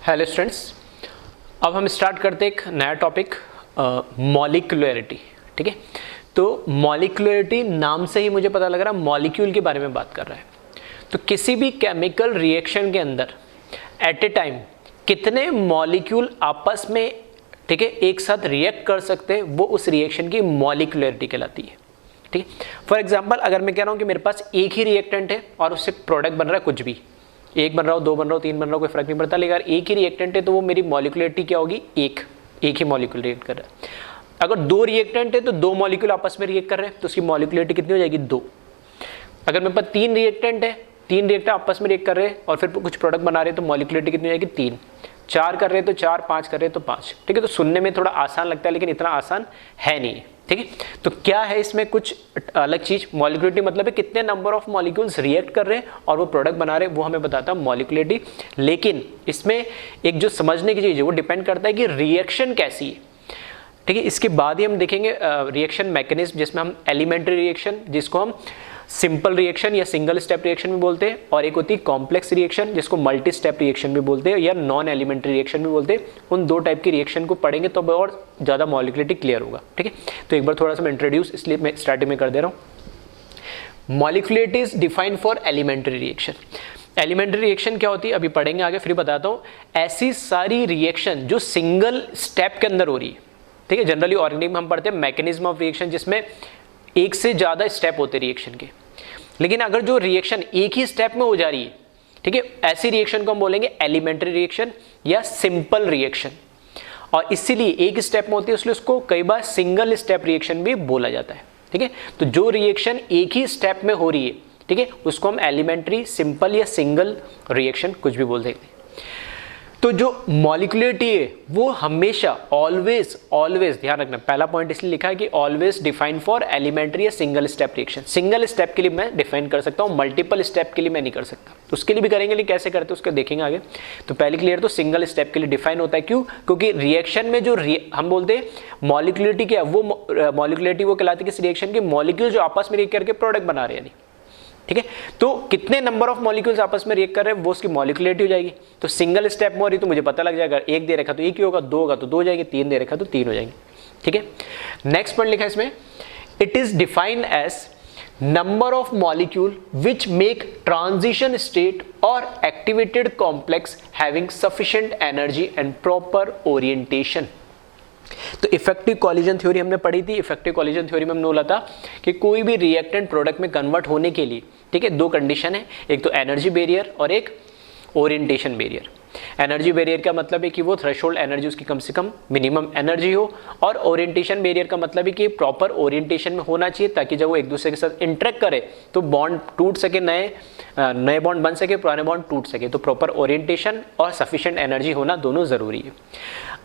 Hello students, अब हम start करते एक नया टॉपिक मॉलिक्यूलरिटी। ठीक है, तो मॉलिक्यूलरिटी नाम से ही मुझे पता लग रहा है मॉलिक्यूल के बारे में बात कर रहा है। तो किसी भी केमिकल रिएक्शन के अंदर एट ए टाइम कितने मॉलिक्यूल आपस में, ठीक है, एक साथ रिएक्ट कर सकते हैं, वो उस रिएक्शन की मॉलिक्यूलरिटी कहलाती है। ठीक है, फॉर एग्जाम्पल अगर मैं कह रहा हूँ कि मेरे पास एक ही रिएक्टेंट है और उससे प्रोडक्ट बन रहा है कुछ भी, एक बन रहा हो, दो बन रहा हो, तीन बन रहा हो, कोई फर्क नहीं पड़ता, लेकिन अगर एक ही रिएक्टेंट है तो वो मेरी मॉलिक्यूलरिटी क्या होगी, एक ही मॉलिक्यूल रिएक्ट कर रहा है। अगर दो रिएक्टेंट है तो दो मॉलिक्यूल आपस में रिएक्ट कर रहे हैं तो उसकी मॉलिक्यूलरिटी कितनी हो जाएगी, दो। अगर मेरे पास तीन रिएक्टेंट है, तीन रिएक्टेंट आपस में रिएक्ट कर रहे हैं और फिर कुछ प्रोडक्ट बना रहे हैं तो मॉलिक्यूलरिटी कितनी हो जाएगी, तीन। चार कर रहे हैं तो चार, पाँच कर रहे हैं तो पाँच। ठीक है, तो सुनने में थोड़ा आसान लगता है लेकिन इतना आसान है नहीं। ठीक है, तो क्या है इसमें कुछ अलग चीज। मॉलिक्यूलरिटी मतलब है कितने नंबर ऑफ मॉलिक्यूल्स रिएक्ट कर रहे हैं और वो प्रोडक्ट बना रहे हैं, वो हमें बताता है मॉलिक्यूलरिटी। लेकिन इसमें एक जो समझने की चीज है वो डिपेंड करता है कि रिएक्शन कैसी है। ठीक है, इसके बाद ही हम देखेंगे रिएक्शन मैकेनिज्म, जिसमें हम एलिमेंट्री रिएक्शन, जिसको हम सिंपल रिएक्शन या सिंगल स्टेप रिएक्शन भी बोलते हैं, और एक होती है कॉम्प्लेक्स रिएक्शन जिसको मल्टी स्टेप रिएक्शन भी बोलते हैं या नॉन एलिमेंट्री रिएक्शन भी बोलते हैं। उन दो टाइप की रिएक्शन को पढ़ेंगे तो और ज़्यादा मॉलिक्यूलरिटी क्लियर होगा। ठीक है, तो एक बार थोड़ा सा मैं इंट्रोड्यूस इसलिए मैं स्टार्टिंग में कर दे रहा हूँ। Molecularity is defined for elementary reaction. Elementary reaction क्या होती है अभी पढ़ेंगे आगे, फिर बताता हूँ। ऐसी सारी रिएक्शन जो सिंगल स्टेप के अंदर हो रही है। ठीक है, जनरली ऑर्गेनिज्म हम पढ़ते हैं मैकेनिज्म ऑफ रिएक्शन, जिसमें एक से ज़्यादा स्टेप होते हैं रिएक्शन के। लेकिन अगर जो रिएक्शन एक ही स्टेप में हो जा रही है, ठीक है, ऐसी रिएक्शन को हम बोलेंगे एलिमेंट्री रिएक्शन या सिंपल रिएक्शन। और इसीलिए एक स्टेप में होती है इसलिए उसको कई बार सिंगल स्टेप रिएक्शन भी बोला जाता है। ठीक है, तो जो रिएक्शन एक ही स्टेप में हो रही है, ठीक है, उसको हम एलिमेंट्री, सिंपल या सिंगल रिएक्शन कुछ भी बोल सकते हैं। तो जो मॉलिक्यूलरिटी है वो हमेशा ऑलवेज ध्यान रखना, पहला पॉइंट इसलिए लिखा है कि ऑलवेज डिफाइन फॉर एलिमेंट्री या single step reaction. Single step के लिए मैं डिफाइन कर सकता हूँ, मल्टीपल स्टेप के लिए मैं नहीं कर सकता। तो उसके लिए भी करेंगे, लेकिन कैसे करते हैं उसको देखेंगे आगे। तो पहले क्लियर, तो सिंगल स्टेप के लिए डिफाइन होता है। क्यों? क्योंकि रिएक्शन में जो हम बोलते हैं मॉलिक्यूलरिटी क्या, वो मॉलिक्यूलरिटी वो कहलाती है किस रिएक्शन के, मॉलिक्यूल जो आपस में रिएक्ट करके प्रोडक्ट बना रहे हैं। यानी ठीक है, तो कितने नंबर ऑफ मॉलिक्यूल्स आपस में रिएक्ट कर रहे हैं वो उसकी मॉलिक्यूलरिटी हो जाएगी। तो सिंगल स्टेप में हो रही तो मुझे पता लग जाएगा, एक दे रखा तो एक ही होगा, दो होगा तो दो हो जाएंगे, तीन दे रखा तो तीन हो जाएंगे। ठीक है, नेक्स्ट पॉइंट लिखा है इसमें, it is defined as number of molecule which make transition state और activated complex having sufficient energy and proper orientation. तो इफेक्टिव कॉलिजन थ्योरी हमने पढ़ी थी। इफेक्टिव कॉलिजन थ्योरी में हमने बोला था कि कोई भी रिएक्टेंट प्रोडक्ट में कन्वर्ट होने के लिए, ठीक है, दो कंडीशन है, एक तो एनर्जी बैरियर और एक ओरिएंटेशन बैरियर। एनर्जी बैरियर का मतलब है कि वो थ्रेशोल्ड एनर्जी उसकी कम से कम मिनिमम एनर्जी हो, और ओरिएंटेशन बैरियर का मतलब है कि प्रॉपर ओरिएंटेशन में होना चाहिए ताकि जब वो एक दूसरे के साथ इंटरेक्ट करे तो बॉन्ड टूट सके, नए बॉन्ड बन सके, पुराने बॉन्ड टूट सके। तो प्रॉपर ओरिएंटेशन और सफिशिएंट एनर्जी होना दोनों जरूरी है।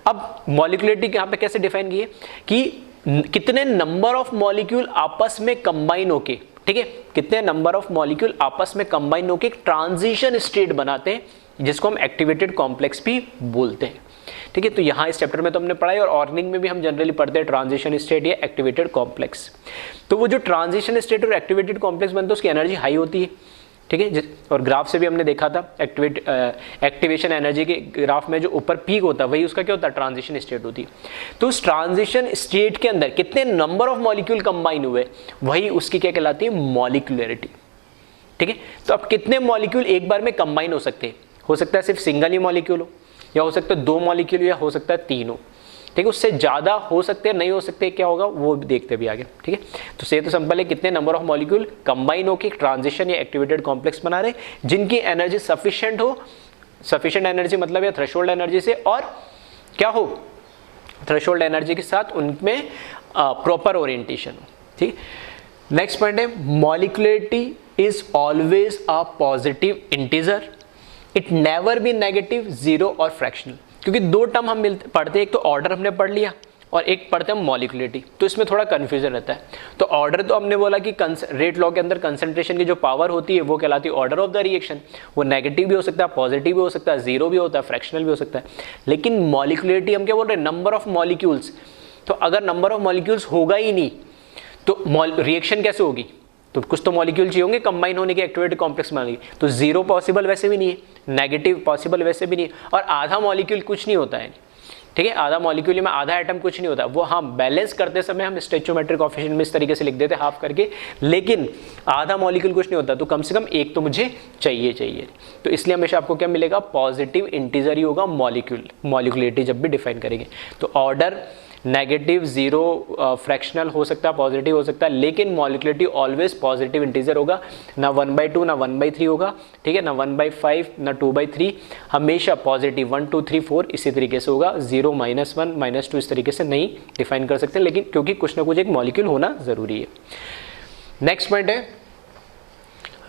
अब मॉलिक्यूलरिटी यहाँ पे कैसे डिफाइन की है कि कितने नंबर ऑफ मॉलिक्यूल आपस में कंबाइन होके, ठीक है, कितने नंबर ऑफ मॉलिक्यूल आपस में कंबाइन होके ट्रांजिशन स्टेट बनाते हैं, जिसको हम एक्टिवेटेड कॉम्प्लेक्स भी बोलते हैं। ठीक है, तो यहाँ इस चैप्टर में तो हमने पढ़ाई, और ऑर्गेनिज्म में भी हम जनरली पढ़ते हैं ट्रांजिशन स्टेट या एक्टिवेटेड कॉम्प्लेक्स। तो वो जो ट्रांजिशन स्टेट और एक्टिवेटेड कॉम्प्लेक्स बनते हैं उसकी एनर्जी हाई होती है। ठीक है, और ग्राफ से भी हमने देखा था एक्टिवेशन एनर्जी के ग्राफ में जो ऊपर पीक होता है वही उसका क्या होता है, ट्रांजिशन स्टेट होती है। तो उस ट्रांजिशन स्टेट के अंदर कितने नंबर ऑफ मॉलिक्यूल कंबाइन हुए वही उसकी क्या कहलाती है, मॉलिक्यूलरिटी। ठीक है, तो अब कितने मॉलिक्यूल एक बार में कंबाइन हो सकते हैं, हो सकता है सिर्फ सिंगल ही मॉलिक्यूल हो, या हो सकता है दो मॉलिक्यूल, या हो सकता है तीन हो। ठीक है, उससे ज़्यादा हो सकते हैं, नहीं हो सकते, क्या होगा वो देखते भी आगे। ठीक है, तो से तो सिंपल है, कितने नंबर ऑफ मॉलिक्यूल कंबाइन होकर ट्रांजिशन या एक्टिवेटेड कॉम्प्लेक्स बना रहे जिनकी एनर्जी सफिशिएंट हो, सफिशिएंट एनर्जी मतलब या थ्रेशोल्ड एनर्जी से, और क्या हो, थ्रेशोल्ड एनर्जी के साथ उनमें प्रॉपर ओरिएंटेशन हो। ठीक, नेक्स्ट पॉइंट है, molecularity is always a positive integer, it never be negative, zero और फ्रैक्शनल। क्योंकि दो टर्म हम पढ़ते हैं, एक तो ऑर्डर हमने पढ़ लिया और एक पढ़ते हैं मॉलिक्यूलरिटी, तो इसमें थोड़ा कन्फ्यूजन रहता है। तो ऑर्डर तो हमने बोला कि रेट लॉ के अंदर कंसंट्रेशन की जो पावर होती है वो कहलाती है ऑर्डर ऑफ द रिएक्शन। वो नेगेटिव भी हो सकता है, पॉजिटिव भी हो सकता है, जीरो भी होता है, फ्रैक्शनल भी हो सकता है। लेकिन मॉलिक्यूलरिटी हम क्या बोल रहे हैं, नंबर ऑफ मॉलिक्यूल्स। तो अगर नंबर ऑफ मॉलिक्यूल्स होगा ही नहीं तो रिएक्शन कैसे होगी, तो कुछ तो मॉलिक्यूल चाहिए होंगे कंबाइन होने के, एक्टिवेटेड कॉम्प्लेक्स बनाने के, तो जीरो पॉसिबल वैसे भी नहीं है। नेगेटिव पॉसिबल वैसे भी नहीं, और आधा मॉलिक्यूल कुछ नहीं होता है, ठीक है, आधा मॉलिक्यूल में आधा एटम कुछ नहीं होता, वो हाँ बैलेंस करते समय हम स्टोइचियोमेट्रिक कोएफिशिएंट में इस तरीके से लिख देते हाफ करके, लेकिन आधा मॉलिक्यूल कुछ नहीं होता, तो कम से कम एक तो मुझे चाहिए। तो इसलिए हमेशा आपको क्या मिलेगा, पॉजिटिव इंटीजर ही होगा मॉलिक्यूलरिटी जब भी डिफाइन करेंगे। तो ऑर्डर नेगेटिव, जीरो, फ्रैक्शनल हो सकता है, पॉजिटिव हो सकता है, लेकिन मॉलिक्यूलरिटी ऑलवेज पॉजिटिव इंटीजर होगा, ना 1/2 ना 1/3 होगा, ठीक है, ना 1/5 ना 2/3, हमेशा पॉजिटिव 1 2 3 4 इसी तरीके से होगा, 0 -1 -2 इस तरीके से नहीं डिफाइन कर सकते, लेकिन क्योंकि कुछ ना कुछ एक मॉलिक्यूल होना जरूरी है। नेक्स्ट पॉइंट है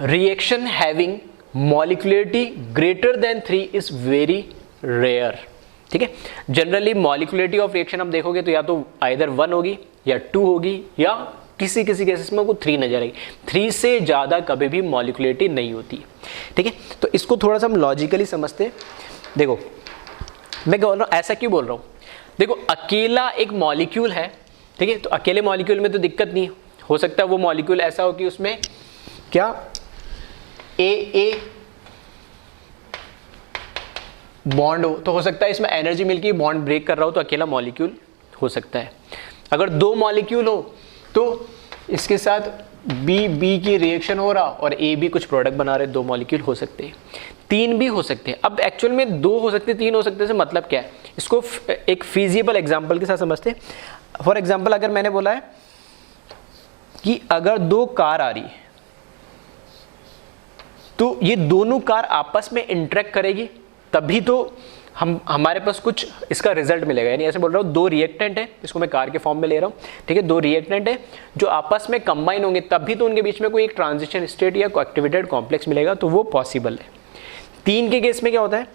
reaction having molecularity greater than 3 is very rare, ठीक है। जनरली मॉलिक्यूलरिटी ऑफ रिएक्शन आप देखोगे तो या तो आइदर 1 होगी या 2 होगी या किसी केसेस में को 3 नजर आएगी, 3 से ज्यादा कभी भी मॉलिक्यूलरिटी नहीं होती, ठीक है। तो इसको थोड़ा सा हम लॉजिकली समझते हैं। देखो मैं बोल रहा हूं, ऐसा क्यों बोल रहा हूं, देखो अकेला एक मॉलिक्यूल है, ठीक है, तो अकेले मॉलिक्यूल में तो दिक्कत नहीं हो सकता, वो मॉलिक्यूल ऐसा हो कि उसमें क्या ए बॉन्ड हो सकता है इसमें एनर्जी मिलकर बॉन्ड ब्रेक कर रहा हो, तो अकेला मॉलिक्यूल हो सकता है। अगर 2 मॉलिक्यूल हो तो इसके साथ बी की रिएक्शन हो रहा और ए भी कुछ प्रोडक्ट बना रहे, 2 मॉलिक्यूल हो सकते हैं, 3 भी हो सकते हैं। अब एक्चुअल में 2 हो सकते हैं, 3 हो सकते हैं, से मतलब क्या है, इसको एक फिजिबल एग्जाम्पल के साथ समझते हैं। फॉर एग्जाम्पल अगर मैंने बोला है कि अगर 2 कार आ रही है तो ये दोनों कार आपस में इंटरेक्ट करेगी, तभी तो हमारे पास कुछ इसका रिजल्ट मिलेगा। यानी ऐसे बोल रहा हूँ 2 रिएक्टेंट है, इसको मैं कार के फॉर्म में ले रहा हूँ, ठीक है, 2 रिएक्टेंट है जो आपस में कंबाइन होंगे, तभी तो उनके बीच में कोई एक ट्रांजिशन स्टेट या एक्टिवेटेड कॉम्प्लेक्स मिलेगा, तो वो पॉसिबल है। 3 के केस में क्या होता है,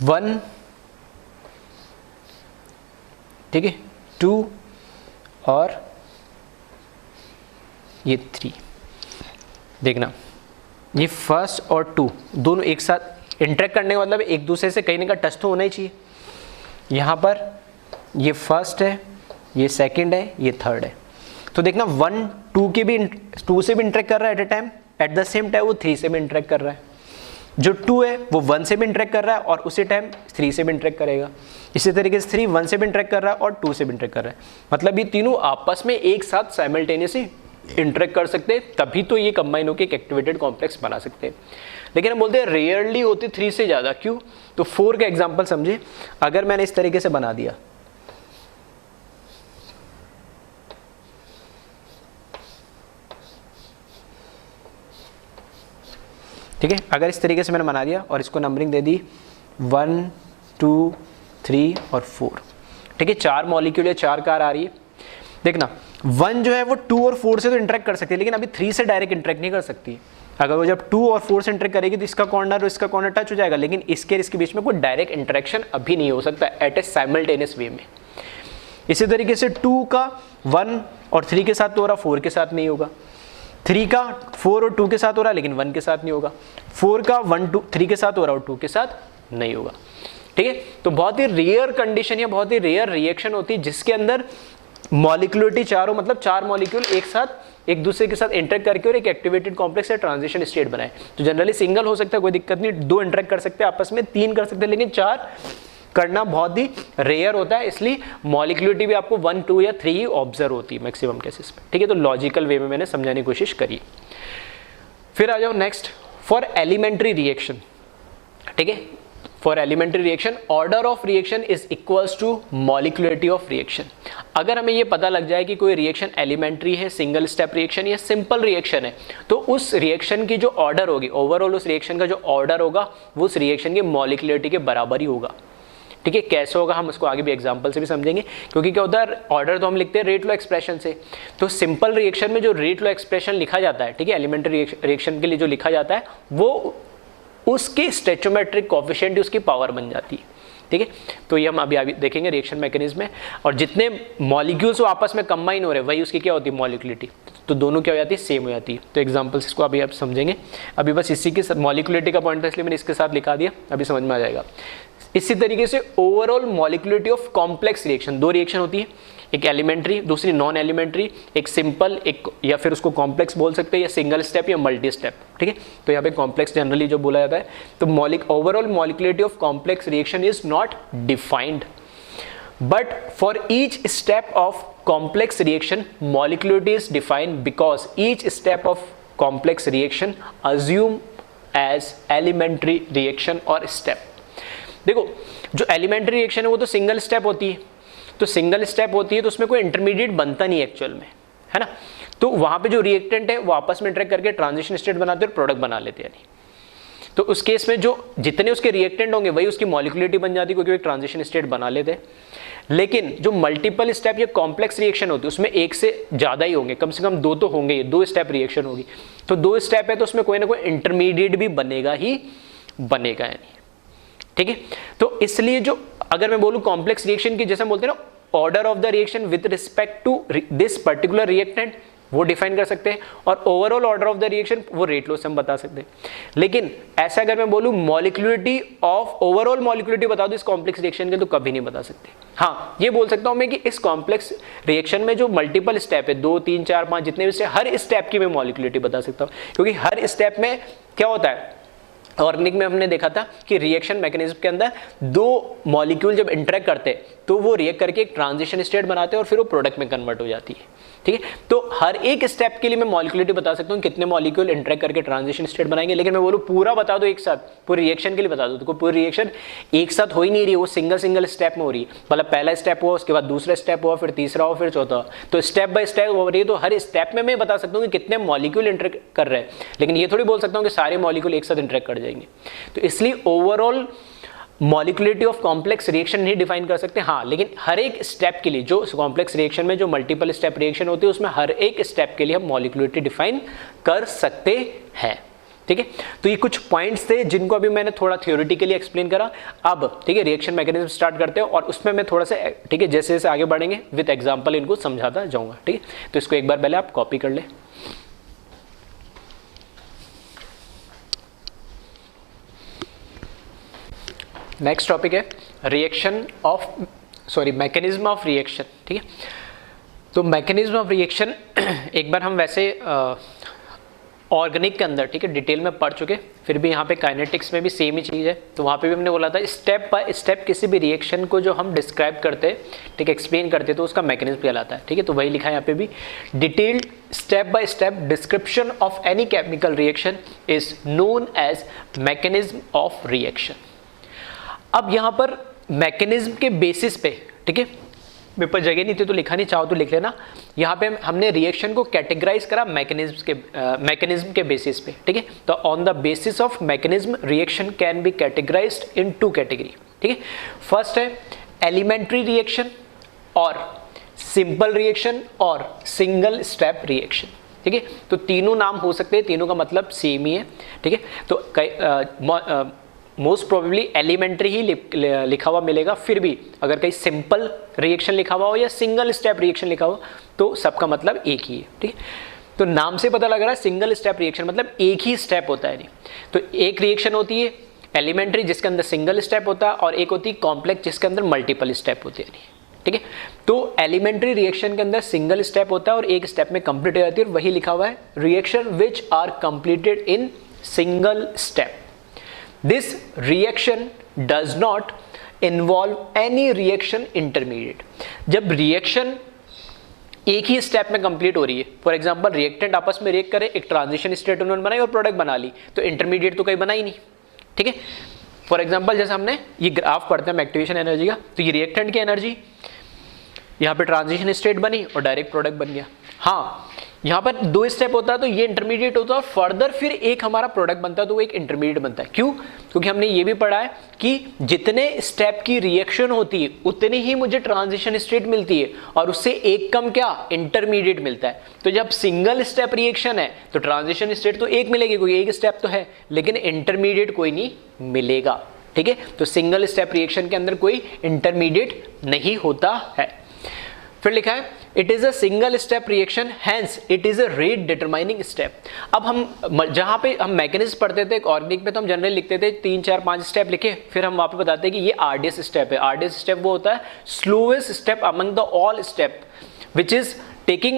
1, ठीक है, 2 और ये 3। देखना ये फर्स्ट और 2 दोनों एक साथ इंटरेक्ट करने का मतलब एक दूसरे से कहीं ना कहीं टच तो होना ही चाहिए। यहाँ पर ये फर्स्ट है, ये सेकंड है, ये थर्ड है, तो देखना 1 2 से भी इंटरेक्ट कर रहा है at a time, at the same time वो 3 से भी इंटरेक्ट कर रहा है। जो 2 है वो 1 से भी इंटरेक्ट कर रहा है और उसी टाइम 3 से भी इंटरेक्ट करेगा। इसी तरीके से 3 1 से भी इंटरेक्ट कर रहा है और 2 से भी इंटरेक्ट कर रहा है, मतलब ये तीनों आपस में एक साथ साइमल्टेनियसली इंटरेक्ट कर सकते हैं, तभी तो ये कंबाइन होकर एक एक्टिवेटेड कॉम्प्लेक्स बना सकते हैं। लेकिन हम बोलते हैं रेयरली होते 3 से ज़्यादा, क्यों, तो 4 का एग्जांपल समझे, अगर मैंने इस तरीके से बना दिया, ठीक है, अगर इस तरीके से मैंने बना दिया और इसको नंबरिंग दे दी 1 2 3 और 4, ठीक है, 4 मॉलिक्यूल है, 4 कार आ रही है। देखना 1 जो है वो 2 और 4 से तो इंटरेक्ट कर सकती है, लेकिन अभी 3 से डायरेक्ट इंटरेक्ट नहीं कर सकती। अगर वो जब 2 और 4 से इंटरेक्ट करेगी तो इसका कॉर्नर और इसका कॉर्नर टच हो जाएगा, लेकिन इसके बीच में कोई डायरेक्ट इंटरेक्शन अभी नहीं हो सकता एट ए साइमल्टेनियस वे में। इसी तरीके से 2 का 1 और 3 के साथ तो हो रहा, 4 के साथ नहीं होगा। 3 का 4 और 2 के साथ हो रहा, लेकिन 1 के साथ नहीं होगा। 4 का 1 2 3 के साथ हो रहा और 2 के साथ नहीं होगा, ठीक है। तो बहुत ही रेयर कंडीशन या बहुत ही रेयर रिएक्शन होती है जिसके अंदर मॉलिक्यूलरिटी 4 हो, मतलब 4 मॉलिक्यूल एक साथ एक दूसरे के साथ इंटरेक्ट करके और एक एक्टिवेटेड कॉम्प्लेक्स या ट्रांजिशन स्टेट बनाए। तो जनरली सिंगल हो सकता है, कोई दिक्कत नहीं, 2 इंटरेक्ट कर सकते हैं आपस में, 3 कर सकते हैं, लेकिन 4 करना बहुत ही रेयर होता है। इसलिए मॉलिक्यूलरिटी भी आपको 1 2 या 3 ही ऑब्जर्व होती है मैक्सिमम केसेस में, ठीक है। तो लॉजिकल वे में मैंने समझाने की कोशिश करी। फिर आ जाओ नेक्स्ट, फॉर एलिमेंट्री रिएक्शन, ठीक है, for elementary reaction order of reaction is equals to molecularity of reaction. अगर हमें ये पता लग जाए कि कोई रिएक्शन एलिमेंट्री है, सिंगल स्टेप रिएक्शन या सिंपल रिएक्शन है, तो उस रिएक्शन की जो ऑर्डर होगी, ओवरऑल उस रिएक्शन का जो ऑर्डर होगा वो उस रिएक्शन की मॉलिक्यूलरिटी के बराबर ही होगा, ठीक है। कैसे होगा हम उसको आगे भी एग्जांपल से भी समझेंगे, क्योंकि क्या होता है, ऑर्डर तो हम लिखते हैं रेट लॉ एक्सप्रेशन से, तो सिंपल रिएक्शन में जो रेट लॉ एक्सप्रेशन लिखा जाता है, ठीक है, एलिमेंट्री रिएक्शन के लिए जो लिखा जाता है वो उसके स्टोइचियोमेट्रिक कोएफिशिएंट उसकी पावर बन जाती है, ठीक है। तो ये हम अभी देखेंगे रिएक्शन मैकेनिज्म में, और जितने मॉलिक्यूल्स वो आपस में कंबाइन हो रहे हैं वही उसकी क्या होती है, मॉलिक्यूलरिटी। तो दोनों क्या हो जाती है, सेम हो जाती है। तो एग्जांपल्स इसको अभी आप समझेंगे, अभी बस इसी के मॉलिक्युलरिटी का पॉइंट था इसलिए मैंने इसके साथ लिखा दिया, अभी समझ में आ जाएगा। इसी तरीके से overall molecularity of complex reaction, दो रिएक्शन होती है, एक एलिमेंट्री दूसरी नॉन एलिमेंट्री, एक सिंपल एक या फिर उसको कॉम्प्लेक्स बोल सकते हैं, या सिंगल स्टेप या मल्टी स्टेप, ठीक है। तो यहाँ पे कॉम्प्लेक्स जनरली जो बोला जाता है। तो overall molecularity of complex reaction is not defined, but for each step of complex reaction molecularity is defined because each step of complex reaction assume as elementary reaction or step। देखो जो elementary reaction है वो तो single step होती है, तो single step होती है तो उसमें कोई इंटरमीडिएट बनता नहीं एक्चुअल में, है ना। तो वहां पे जो रिएक्टेंट है वो आपस में इंटरेक्ट करके ट्रांजिशन स्टेट बनाते हैं और प्रोडक्ट बना लेते हैं। तो उस केस में जो जितने उसके रिएक्टेंट होंगे वही उसकी मॉलिक्युलरिटी बन जाती है, क्योंकि वो एक ट्रांजिशन स्टेट बना लेते हैं। लेकिन जो मल्टीपल स्टेप या कॉम्प्लेक्स रिएक्शन होती है उसमें एक से ज़्यादा ही होंगे, कम से कम दो तो होंगे, दो स्टेप रिएक्शन होगी। तो दो स्टेप है तो उसमें कोई ना कोई इंटरमीडिएट भी बनेगा ही बनेगा, यानी ठीक है। तो इसलिए जो अगर मैं बोलूँ कॉम्प्लेक्स रिएक्शन की, जैसे हम बोलते हैं ना order of the reaction with respect to this particular reactant, वो डिफाइन कर सकते हैं, और overall order of the reaction वो रेट लॉ से हम बता सकते हैं। लेकिन ऐसा अगर मैं बोलूं मॉलिक्युलरिटी ऑफ ओवरऑल मॉलिक्युलरिटी बता दूं इस कॉम्प्लेक्स रिएक्शन के, तो कभी नहीं बता सकते। हाँ ये बोल सकता हूं मैं कि इस कॉम्प्लेक्स रिएक्शन में जो मल्टीपल स्टेप है, 2 3 4 5 जितने भी, हर स्टेप की मैं मॉलिक्युलरिटी बता सकता हूं, क्योंकि हर स्टेप में क्या होता है, ऑर्गेनिक में हमने देखा था कि रिएक्शन मैकेनिज्म के अंदर दो मॉलिक्यूल जब इंटरेक्ट करते हैं तो वो रिएक्ट करके एक ट्रांजिशन स्टेट बनाते हैं और फिर वो प्रोडक्ट में कन्वर्ट हो जाती है, ठीक है। तो हर एक स्टेप के लिए मैं मॉलिक्युलरिटी बता सकता हूँ कितने मॉलिक्यूल इंटरेक्ट करके ट्रांजिशन स्टेट बनाएंगे। लेकिन मैं बोलूँ पूरा बता दो एक साथ, पूरी रिएक्शन के लिए बता दो, तो पूरी रिएक्शन एक साथ हो ही नहीं रही है, वो सिंगल स्टेप में हो रही है। मतलब पहला स्टेप हुआ, उसके बाद दूसरा स्टेप हुआ, फिर तीसरा हुआ, फिर चौथा, तो स्टेप बाय स्टेप हो रही है। तो हर स्टेप में मैं बता सकता हूँ कि कितने मॉलिक्यूल इंटरेक्ट कर रहे हैं, लेकिन ये थोड़ी बोल सकता हूँ कि सारे मॉलिक्यूल एक साथ इंटरेक्ट कर जाएंगे। तो इसलिए overall molecularity of complex reaction नहीं डिफाइन कर सकते। हाँ लेकिन हर एक स्टेप के लिए, जो कॉम्प्लेक्स रिएक्शन में जो मल्टीपल स्टेप रिएक्शन होती है उसमें हर एक स्टेप के लिए हम मॉलिक्युलरिटी डिफाइन कर सकते हैं, ठीक है। तो ये कुछ पॉइंट्स थे जिनको अभी मैंने थोड़ा थ्योरेटिकली एक्सप्लेन करा। अब ठीक है रिएक्शन मैकेनिज्म स्टार्ट करते हैं, और उसमें मैं थोड़ा सा ठीक है जैसे जैसे आगे बढ़ेंगे विद एग्जाम्पल इनको समझाता जाऊंगा, ठीक है। तो इसको एक बार पहले आप कॉपी कर ले। नेक्स्ट टॉपिक है मैकेनिज्म ऑफ रिएक्शन, ठीक है। तो मैकेनिज्म ऑफ रिएक्शन एक बार हम वैसे ऑर्गेनिक के अंदर ठीक है डिटेल में पढ़ चुके, फिर भी यहाँ पे काइनेटिक्स में भी सेम ही चीज़ है। तो वहाँ पे भी हमने बोला था स्टेप बाय स्टेप किसी भी रिएक्शन को जो हम डिस्क्राइब करते ठीक है, एक्सप्लेन करते तो उसका मैकेनिज्म कहलाता है, ठीक है। तो वही लिखा है यहाँ पे भी, detailed step by step description of any chemical reaction is known as mechanism of reaction. अब यहाँ पर मैकेनिज्म के बेसिस पे ठीक है, मेरे पास जगह नहीं थी तो लिखा नहीं, चाहो तो लिख लेना। यहाँ पे हमने रिएक्शन को कैटेगराइज करा मैकेनिज्म के बेसिस पे, ठीक है। तो on the basis of mechanism reaction can be categorised in 2 category, ठीक है। फर्स्ट है एलिमेंट्री रिएक्शन और सिंपल रिएक्शन और सिंगल स्टेप रिएक्शन, ठीक है। तो तीनों नाम हो सकते हैं, तीनों का मतलब सेम ही है, ठीक है। तो मोस्ट प्रोबेबली एलिमेंट्री ही लिखा हुआ मिलेगा, फिर भी अगर कहीं सिंपल रिएक्शन लिखा हुआ हो या सिंगल स्टेप रिएक्शन लिखा हो तो सबका मतलब एक ही है, ठीक है। तो नाम से पता लग रहा है सिंगल स्टेप रिएक्शन मतलब एक ही स्टेप होता है। नहीं तो एक रिएक्शन होती है एलिमेंट्री जिसके अंदर सिंगल स्टेप होता है, और एक होती है कॉम्प्लेक्स जिसके अंदर मल्टीपल स्टेप होते हैं, ठीक है। तो एलिमेंट्री रिएक्शन के अंदर सिंगल स्टेप होता है और एक स्टेप में कंप्लीट हो जाती है, और वही लिखा हुआ है reaction which are completed in single step. This reaction does not involve any reaction intermediate। जब रिएक्शन एक ही स्टेप में कंप्लीट हो रही है, फॉर एग्जांपल रिएक्टेंट आपस में रिएक्ट करे, एक ट्रांजिशन स्टेट उन्होंने बनाई और प्रोडक्ट बना ली, तो इंटरमीडिएट तो कहीं बना ही नहीं, ठीक है। फॉर एग्जांपल जैसे हमने ये ग्राफ पढ़ते हैं एक्टिवेशन एनर्जी का, तो ये रिएक्टेंट की एनर्जी, यहाँ पे ट्रांजिशन स्टेट बनी और डायरेक्ट प्रोडक्ट बन गया। हाँ यहाँ पर 2 स्टेप होता है तो ये इंटरमीडिएट होता है, और फर्दर फिर एक हमारा प्रोडक्ट बनता है तो वो एक इंटरमीडिएट बनता है। क्यों? क्योंकि हमने ये भी पढ़ा है कि जितने स्टेप की रिएक्शन होती है उतनी ही मुझे ट्रांजिशन स्टेट मिलती है, और उससे एक कम क्या इंटरमीडिएट मिलता है। तो जब सिंगल स्टेप रिएक्शन है तो ट्रांजिशन स्टेट तो एक मिलेगी, क्योंकि एक स्टेप तो है, लेकिन इंटरमीडिएट कोई नहीं मिलेगा, ठीक है। तो सिंगल स्टेप रिएक्शन के अंदर कोई इंटरमीडिएट नहीं होता है। फिर लिखा है it is a single step reaction, hence it is a rate determining step. अब हम जहां पे हम मैकेनिज्म पढ़ते थे ऑर्गेनिक में, तो हम जनरली लिखते थे 3 4 5 स्टेप लिखे, फिर हम वहां पे बताते हैं कि ये आरडीएस स्टेप है। आरडीएस स्टेप वो होता है slowest step among the all step which is taking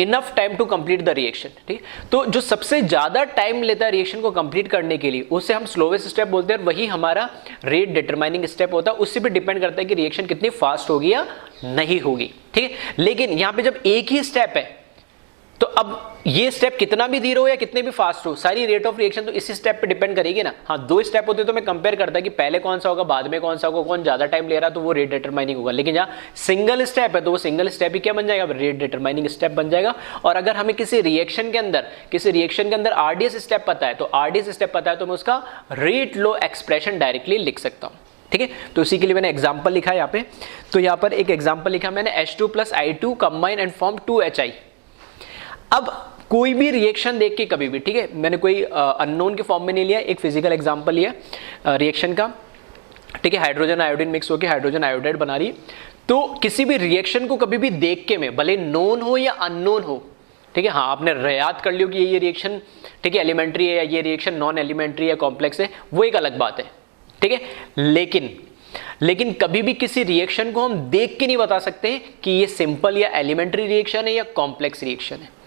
enough time to complete the reaction. ठीक, तो जो सबसे ज्यादा टाइम लेता है रिएक्शन को कंप्लीट करने के लिए उसे हम स्लोवेस्ट स्टेप बोलते हैं, और वही हमारा रेट डिटरमाइनिंग स्टेप होता है। उससे भी डिपेंड करता है कि रिएक्शन कितनी फास्ट होगी या नहीं होगी। ठीक है, लेकिन यहां पे जब एक ही स्टेप है तो अब ये स्टेप कितना भी धीरे हो या कितने भी फास्ट हो, सारी रेट ऑफ रिएक्शन तो इसी स्टेप पे डिपेंड करेगी ना। हाँ, 2 स्टेप होते तो मैं कंपेयर करता कि पहले कौन सा होगा बाद में कौन सा होगा, कौन ज्यादा टाइम ले रहा, तो वो रेट डिटरमाइनिंग होगा। लेकिन जहाँ सिंगल स्टेप है तो वो सिंगल स्टेप ही क्या बन जाएगा, रेट डिटरमाइनिंग स्टेप बन जाएगा। और अगर हमें किसी रिएक्शन के अंदर आरडीएस स्टेप पता है, तो आरडीएस स्टेप पता है तो मैं उसका रेट लॉ एक्सप्रेशन डायरेक्टली लिख सकता हूँ। ठीक है, तो उसी के लिए मैंने एग्जांपल लिखा है यहाँ पे। तो यहाँ पर एक एग्जांपल लिखा मैंने H2 + I2 combine and form 2HI। अब कोई भी रिएक्शन देख के कभी भी, ठीक है, मैंने कोई अननोन के फॉर्म में नहीं लिया, एक फिजिकल एग्जांपल लिया रिएक्शन का। ठीक है, हाइड्रोजन आयोडीन मिक्स होकर हाइड्रोजन आयोडाइड बना रही है। तो किसी भी रिएक्शन को कभी भी देख के मैं, भले नोन हो या अननोन हो, ठीक है, हाँ आपने याद कर लियो कि ये रिएक्शन, ठीक है, एलिमेंट्री है या ये रिएक्शन नॉन एलिमेंट्री या कॉम्प्लेक्स है, वो एक अलग बात है। ठीक है, लेकिन कभी भी किसी रिएक्शन को हम देख के नहीं बता सकते कि ये सिंपल या एलिमेंट्री रिएक्शन है या कॉम्प्लेक्स रिएक्शन है।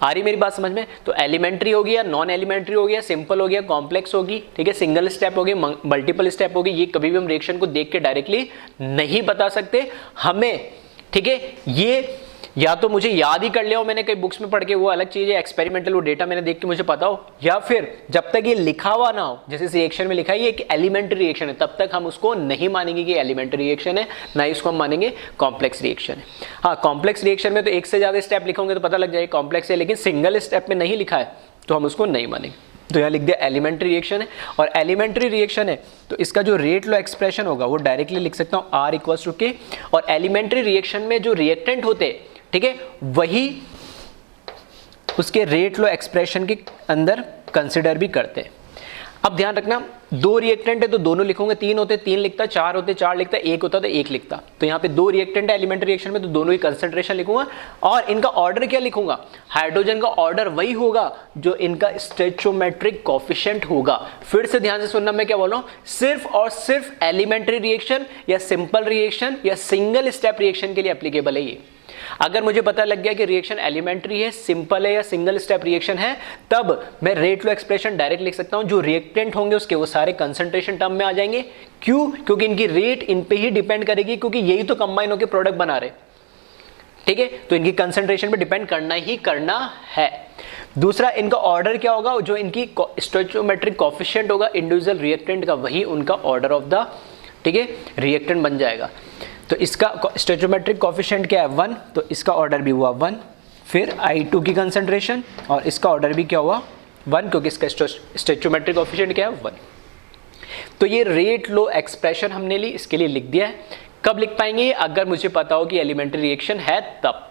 आ रही मेरी बात समझ में? तो एलिमेंट्री होगी या नॉन एलिमेंट्री हो गया, सिंपल हो गया, कॉम्प्लेक्स होगी, ठीक है, सिंगल स्टेप होगी, मल्टीपल स्टेप होगी, ये कभी भी हम रिएक्शन को देख के डायरेक्टली नहीं बता सकते हमें। ठीक है, ये या तो मुझे याद ही कर लिया हो मैंने कई बुक्स में पढ़ के, वो अलग चीज है, एक्सपेरिमेंटल वो डेटा मैंने देख के मुझे पता हो, या फिर जब तक ये लिखा हुआ ना हो, जैसे रिएक्शन में लिखा है ये एक एलिमेंट्री रिएक्शन है, तब तक हम उसको नहीं मानेंगे कि एलिमेंट्री रिएक्शन है, ना ही उसको हम मानेंगे कॉम्प्लेक्स रिएक्शन है। हाँ, कॉम्प्लेक्स रिएक्शन में तो एक से ज्यादा स्टेप लिखोगे तो पता लग जाएगा कॉम्प्लेक्स है, लेकिन सिंगल स्टेप में नहीं लिखा है तो हम उसको नहीं मानेंगे। तो यहाँ लिख दिया एलिमेंट्री रिएक्शन है, और एलिमेंट्री रिएक्शन है तो इसका जो रेट लॉ एक्सप्रेशन होगा वो डायरेक्टली लिख सकता हूँ R = K। और एलिमेंट्री रिएक्शन में जो रिएक्टेंट होते हैं, ठीक है, वही उसके रेट लॉ एक्सप्रेशन के अंदर कंसिडर भी करते हैं। अब ध्यान रखना, 2 रिएक्टेंट है तो दोनों लिखोगे, 3 होते 3 लिखता, 4 होते 4 लिखता, 1 होता तो 1 लिखता। तो यहाँ पे 2 रिएक्टेंट है एलिमेंट्री रिएक्शन में तो दोनों ही कंसंट्रेशन लिखूंगा, और इनका ऑर्डर क्या लिखूंगा, हाइड्रोजन का ऑर्डर वही होगा जो इनका स्टोइचियोमेट्रिक कोएफिशिएंट होगा। फिर से ध्यान से सुनना, मैं क्या बोल रहा हूँ, सिर्फ और सिर्फ एलिमेंट्री रिएक्शन या सिंपल रिएक्शन या सिंगल स्टेप रिएक्शन के लिए एप्लीकेबल है ये। अगर मुझे पता लग गया कि रिएक्शन एलिमेंट्री है, सिंपल है या सिंगल स्टेप रिएक्शन है, तब मैं रेट लॉ एक्सप्रेशन डायरेक्ट लिख सकता हूं। जो रिएक्टेंट होंगे उसके वो सारे कंसंट्रेशन टर्म में आ जाएंगे। क्यों? क्योंकि इनकी रेट इन पे ही डिपेंड करेगी, क्योंकि यही तो कंबाइन होकर प्रोडक्ट बना रहे। ठीक है, तो इनकी कंसंट्रेशन पे डिपेंड करना ही करना है। दूसरा, इनका ऑर्डर क्या होगा, जो इनकी स्टोइचियोमेट्रिक कोएफिशिएंट होगा इंडिविजुअल रिएक्टेंट का, वही उनका ऑर्डर ऑफ द, ठीक है, रिएक्टेंट बन जाएगा। तो इसका स्टोइचियोमेट्रिक कोएफिशिएंट क्या है 1, तो इसका ऑर्डर भी हुआ 1। फिर I2 की कंसंट्रेशन, और इसका ऑर्डर भी क्या हुआ 1, क्योंकि इसका स्टोइचियोमेट्रिक कोएफिशिएंट क्या है 1। तो ये रेट लॉ एक्सप्रेशन हमने ली, इसके लिए लिख दिया है। कब लिख पाएंगे? अगर मुझे पता हो कि एलिमेंट्री रिएक्शन है तब।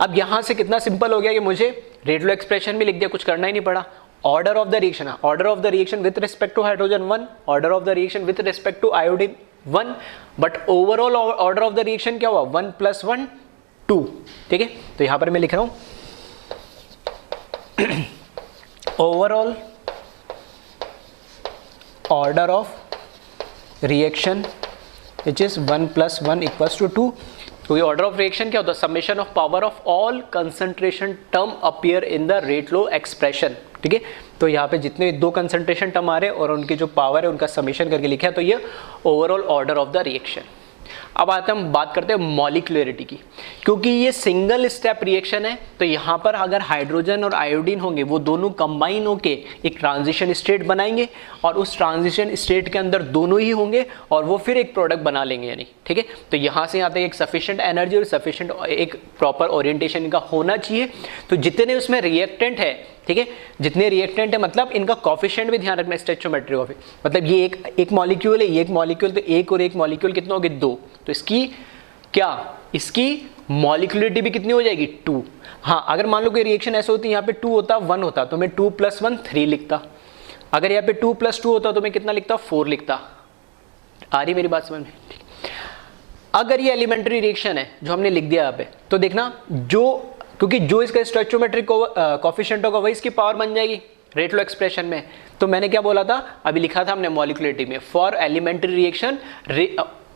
अब यहां से कितना सिंपल हो गया कि मुझे रेट लॉ एक्सप्रेशन भी लिख दिया, कुछ करना ही नहीं पड़ा। Order of the reaction, order of the reaction with respect to hydrogen 1, order of the reaction with respect to iodine 1, but overall order of the reaction क्या हुआ 1 + 1 2। ठीक है, तो यहां पर मैं लिख रहा हूं overall order of reaction which is 1 + 1 = 2। तो ये ऑर्डर ऑफ रिएक्शन क्या होता है, summation of power of all concentration term appear in the rate law expression. ठीक है, तो यहाँ पे जितने 2 कंसंट्रेशन टर्म आ रहे हैं और उनकी जो पावर है उनका समेशन करके लिखा है, तो ये overall order of the reaction. अब आते हैं, हम बात करते हैं मॉलिक्यूलरिटी की। क्योंकि ये सिंगल स्टेप रिएक्शन है तो यहाँ पर अगर हाइड्रोजन और आयोडीन होंगे वो दोनों कंबाइन होके एक ट्रांजिशन स्टेट बनाएंगे, और उस ट्रांजिशन स्टेट के अंदर दोनों ही होंगे और वो फिर एक प्रोडक्ट बना लेंगे यानी। ठीक है, तो यहाँ से यहाँ तक एक सफिशिएंट एनर्जी और सफिशिएंट एक प्रॉपर ओरिएंटेशन इनका होना चाहिए। तो जितने उसमें रिएक्टेंट है, ठीक है, जितने रिएक्टेंट है मतलब इनका कोएफिशिएंट भी ध्यान रखना, स्टोइचियोमेट्रिक कोएफिशिएंट, मतलब ये एक मॉलिक्यूल है, ये एक मॉलिक्यूल, तो एक और एक मॉलिक्यूल कितना हो गया 2, तो इसकी क्या, इसकी मॉलिक्यूलरिटी भी कितनी हो जाएगी 2। हाँ, अगर मान लो कोई रिएक्शन ऐसे होती है यहाँ पे 2 होता 1 होता तो मैं 2 + 1 3 लिखता, अगर यहाँ पे 2 + 2 होता तो मैं कितना लिखता 4 लिखता। आ रही मेरी बात समझ में? अगर ये एलिमेंट्री रिएक्शन है जो हमने लिख दिया यहाँ पे, तो देखना क्योंकि जो इसका स्टोइचोमेट्रिक कोफिशिएंट होगा वही इसकी पावर बन जाएगी रेट लॉ एक्सप्रेशन में। तो मैंने क्या बोला था, अभी लिखा था हमने मॉलिक्युलरिटी में, for elementary reaction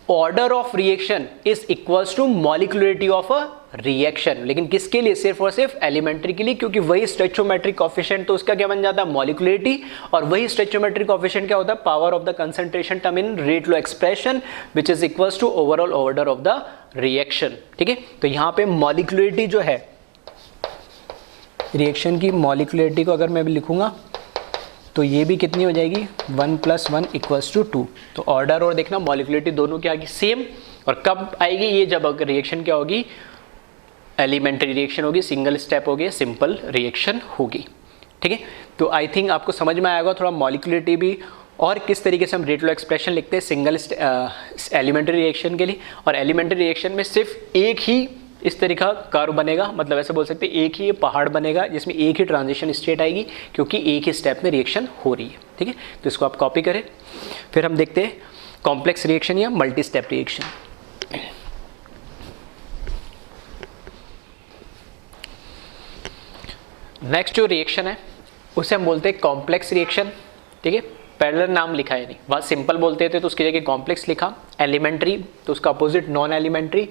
order of reaction is equals to molecularity of a reaction. लेकिन किसके लिए, सिर्फ और सिर्फ एलिमेंट्री के लिए, क्योंकि वही स्टोइचोमेट्रिक कोफिशिएंट तो उसका क्या बन जाता है, मॉलिक्युलरिटी, और वही स्टोइचोमेट्रिक कोफिशिएंट क्या होता है, power of the concentration term in rate law expression which is equals to overall order of the reaction. ठीक है, तो यहाँ पे मॉलिक्युलरिटी जो है, रिएक्शन की मॉलिक्युलरिटी को अगर मैं भी लिखूंगा तो ये भी कितनी हो जाएगी, 1 + 1 = 2। तो ऑर्डर और देखना मॉलिक्युलरिटी दोनों की आएगी सेम। और कब आएगी ये, जब रिएक्शन क्या होगी, एलिमेंट्री रिएक्शन होगी, सिंगल स्टेप होगी, सिंपल रिएक्शन होगी। ठीक है, तो आई थिंक आपको समझ में आएगा थोड़ा मॉलिक्युलरिटी भी, और किस तरीके से हम रेट लॉ एक्सप्रेशन लिखते हैं सिंगल एलिमेंट्री रिएक्शन के लिए। और एलिमेंट्री रिएक्शन में सिर्फ एक ही इस तरह का कर्व बनेगा, मतलब ऐसे बोल सकते हैं एक ही पहाड़ बनेगा जिसमें एक ही ट्रांजिशन स्टेट आएगी, क्योंकि एक ही स्टेप में रिएक्शन हो रही है। ठीक है, तो इसको आप कॉपी करें। फिर हम देखते हैं कॉम्प्लेक्स रिएक्शन या मल्टी स्टेप रिएक्शन। नेक्स्ट जो रिएक्शन है उसे हम बोलते हैं कॉम्प्लेक्स रिएक्शन। ठीक है, पैरेलल नाम लिखा है नहीं, वहाँ सिंपल बोलते थे तो उसकी जगह कॉम्प्लेक्स लिखा, एलिमेंट्री तो उसका अपोजिट नॉन एलिमेंट्री,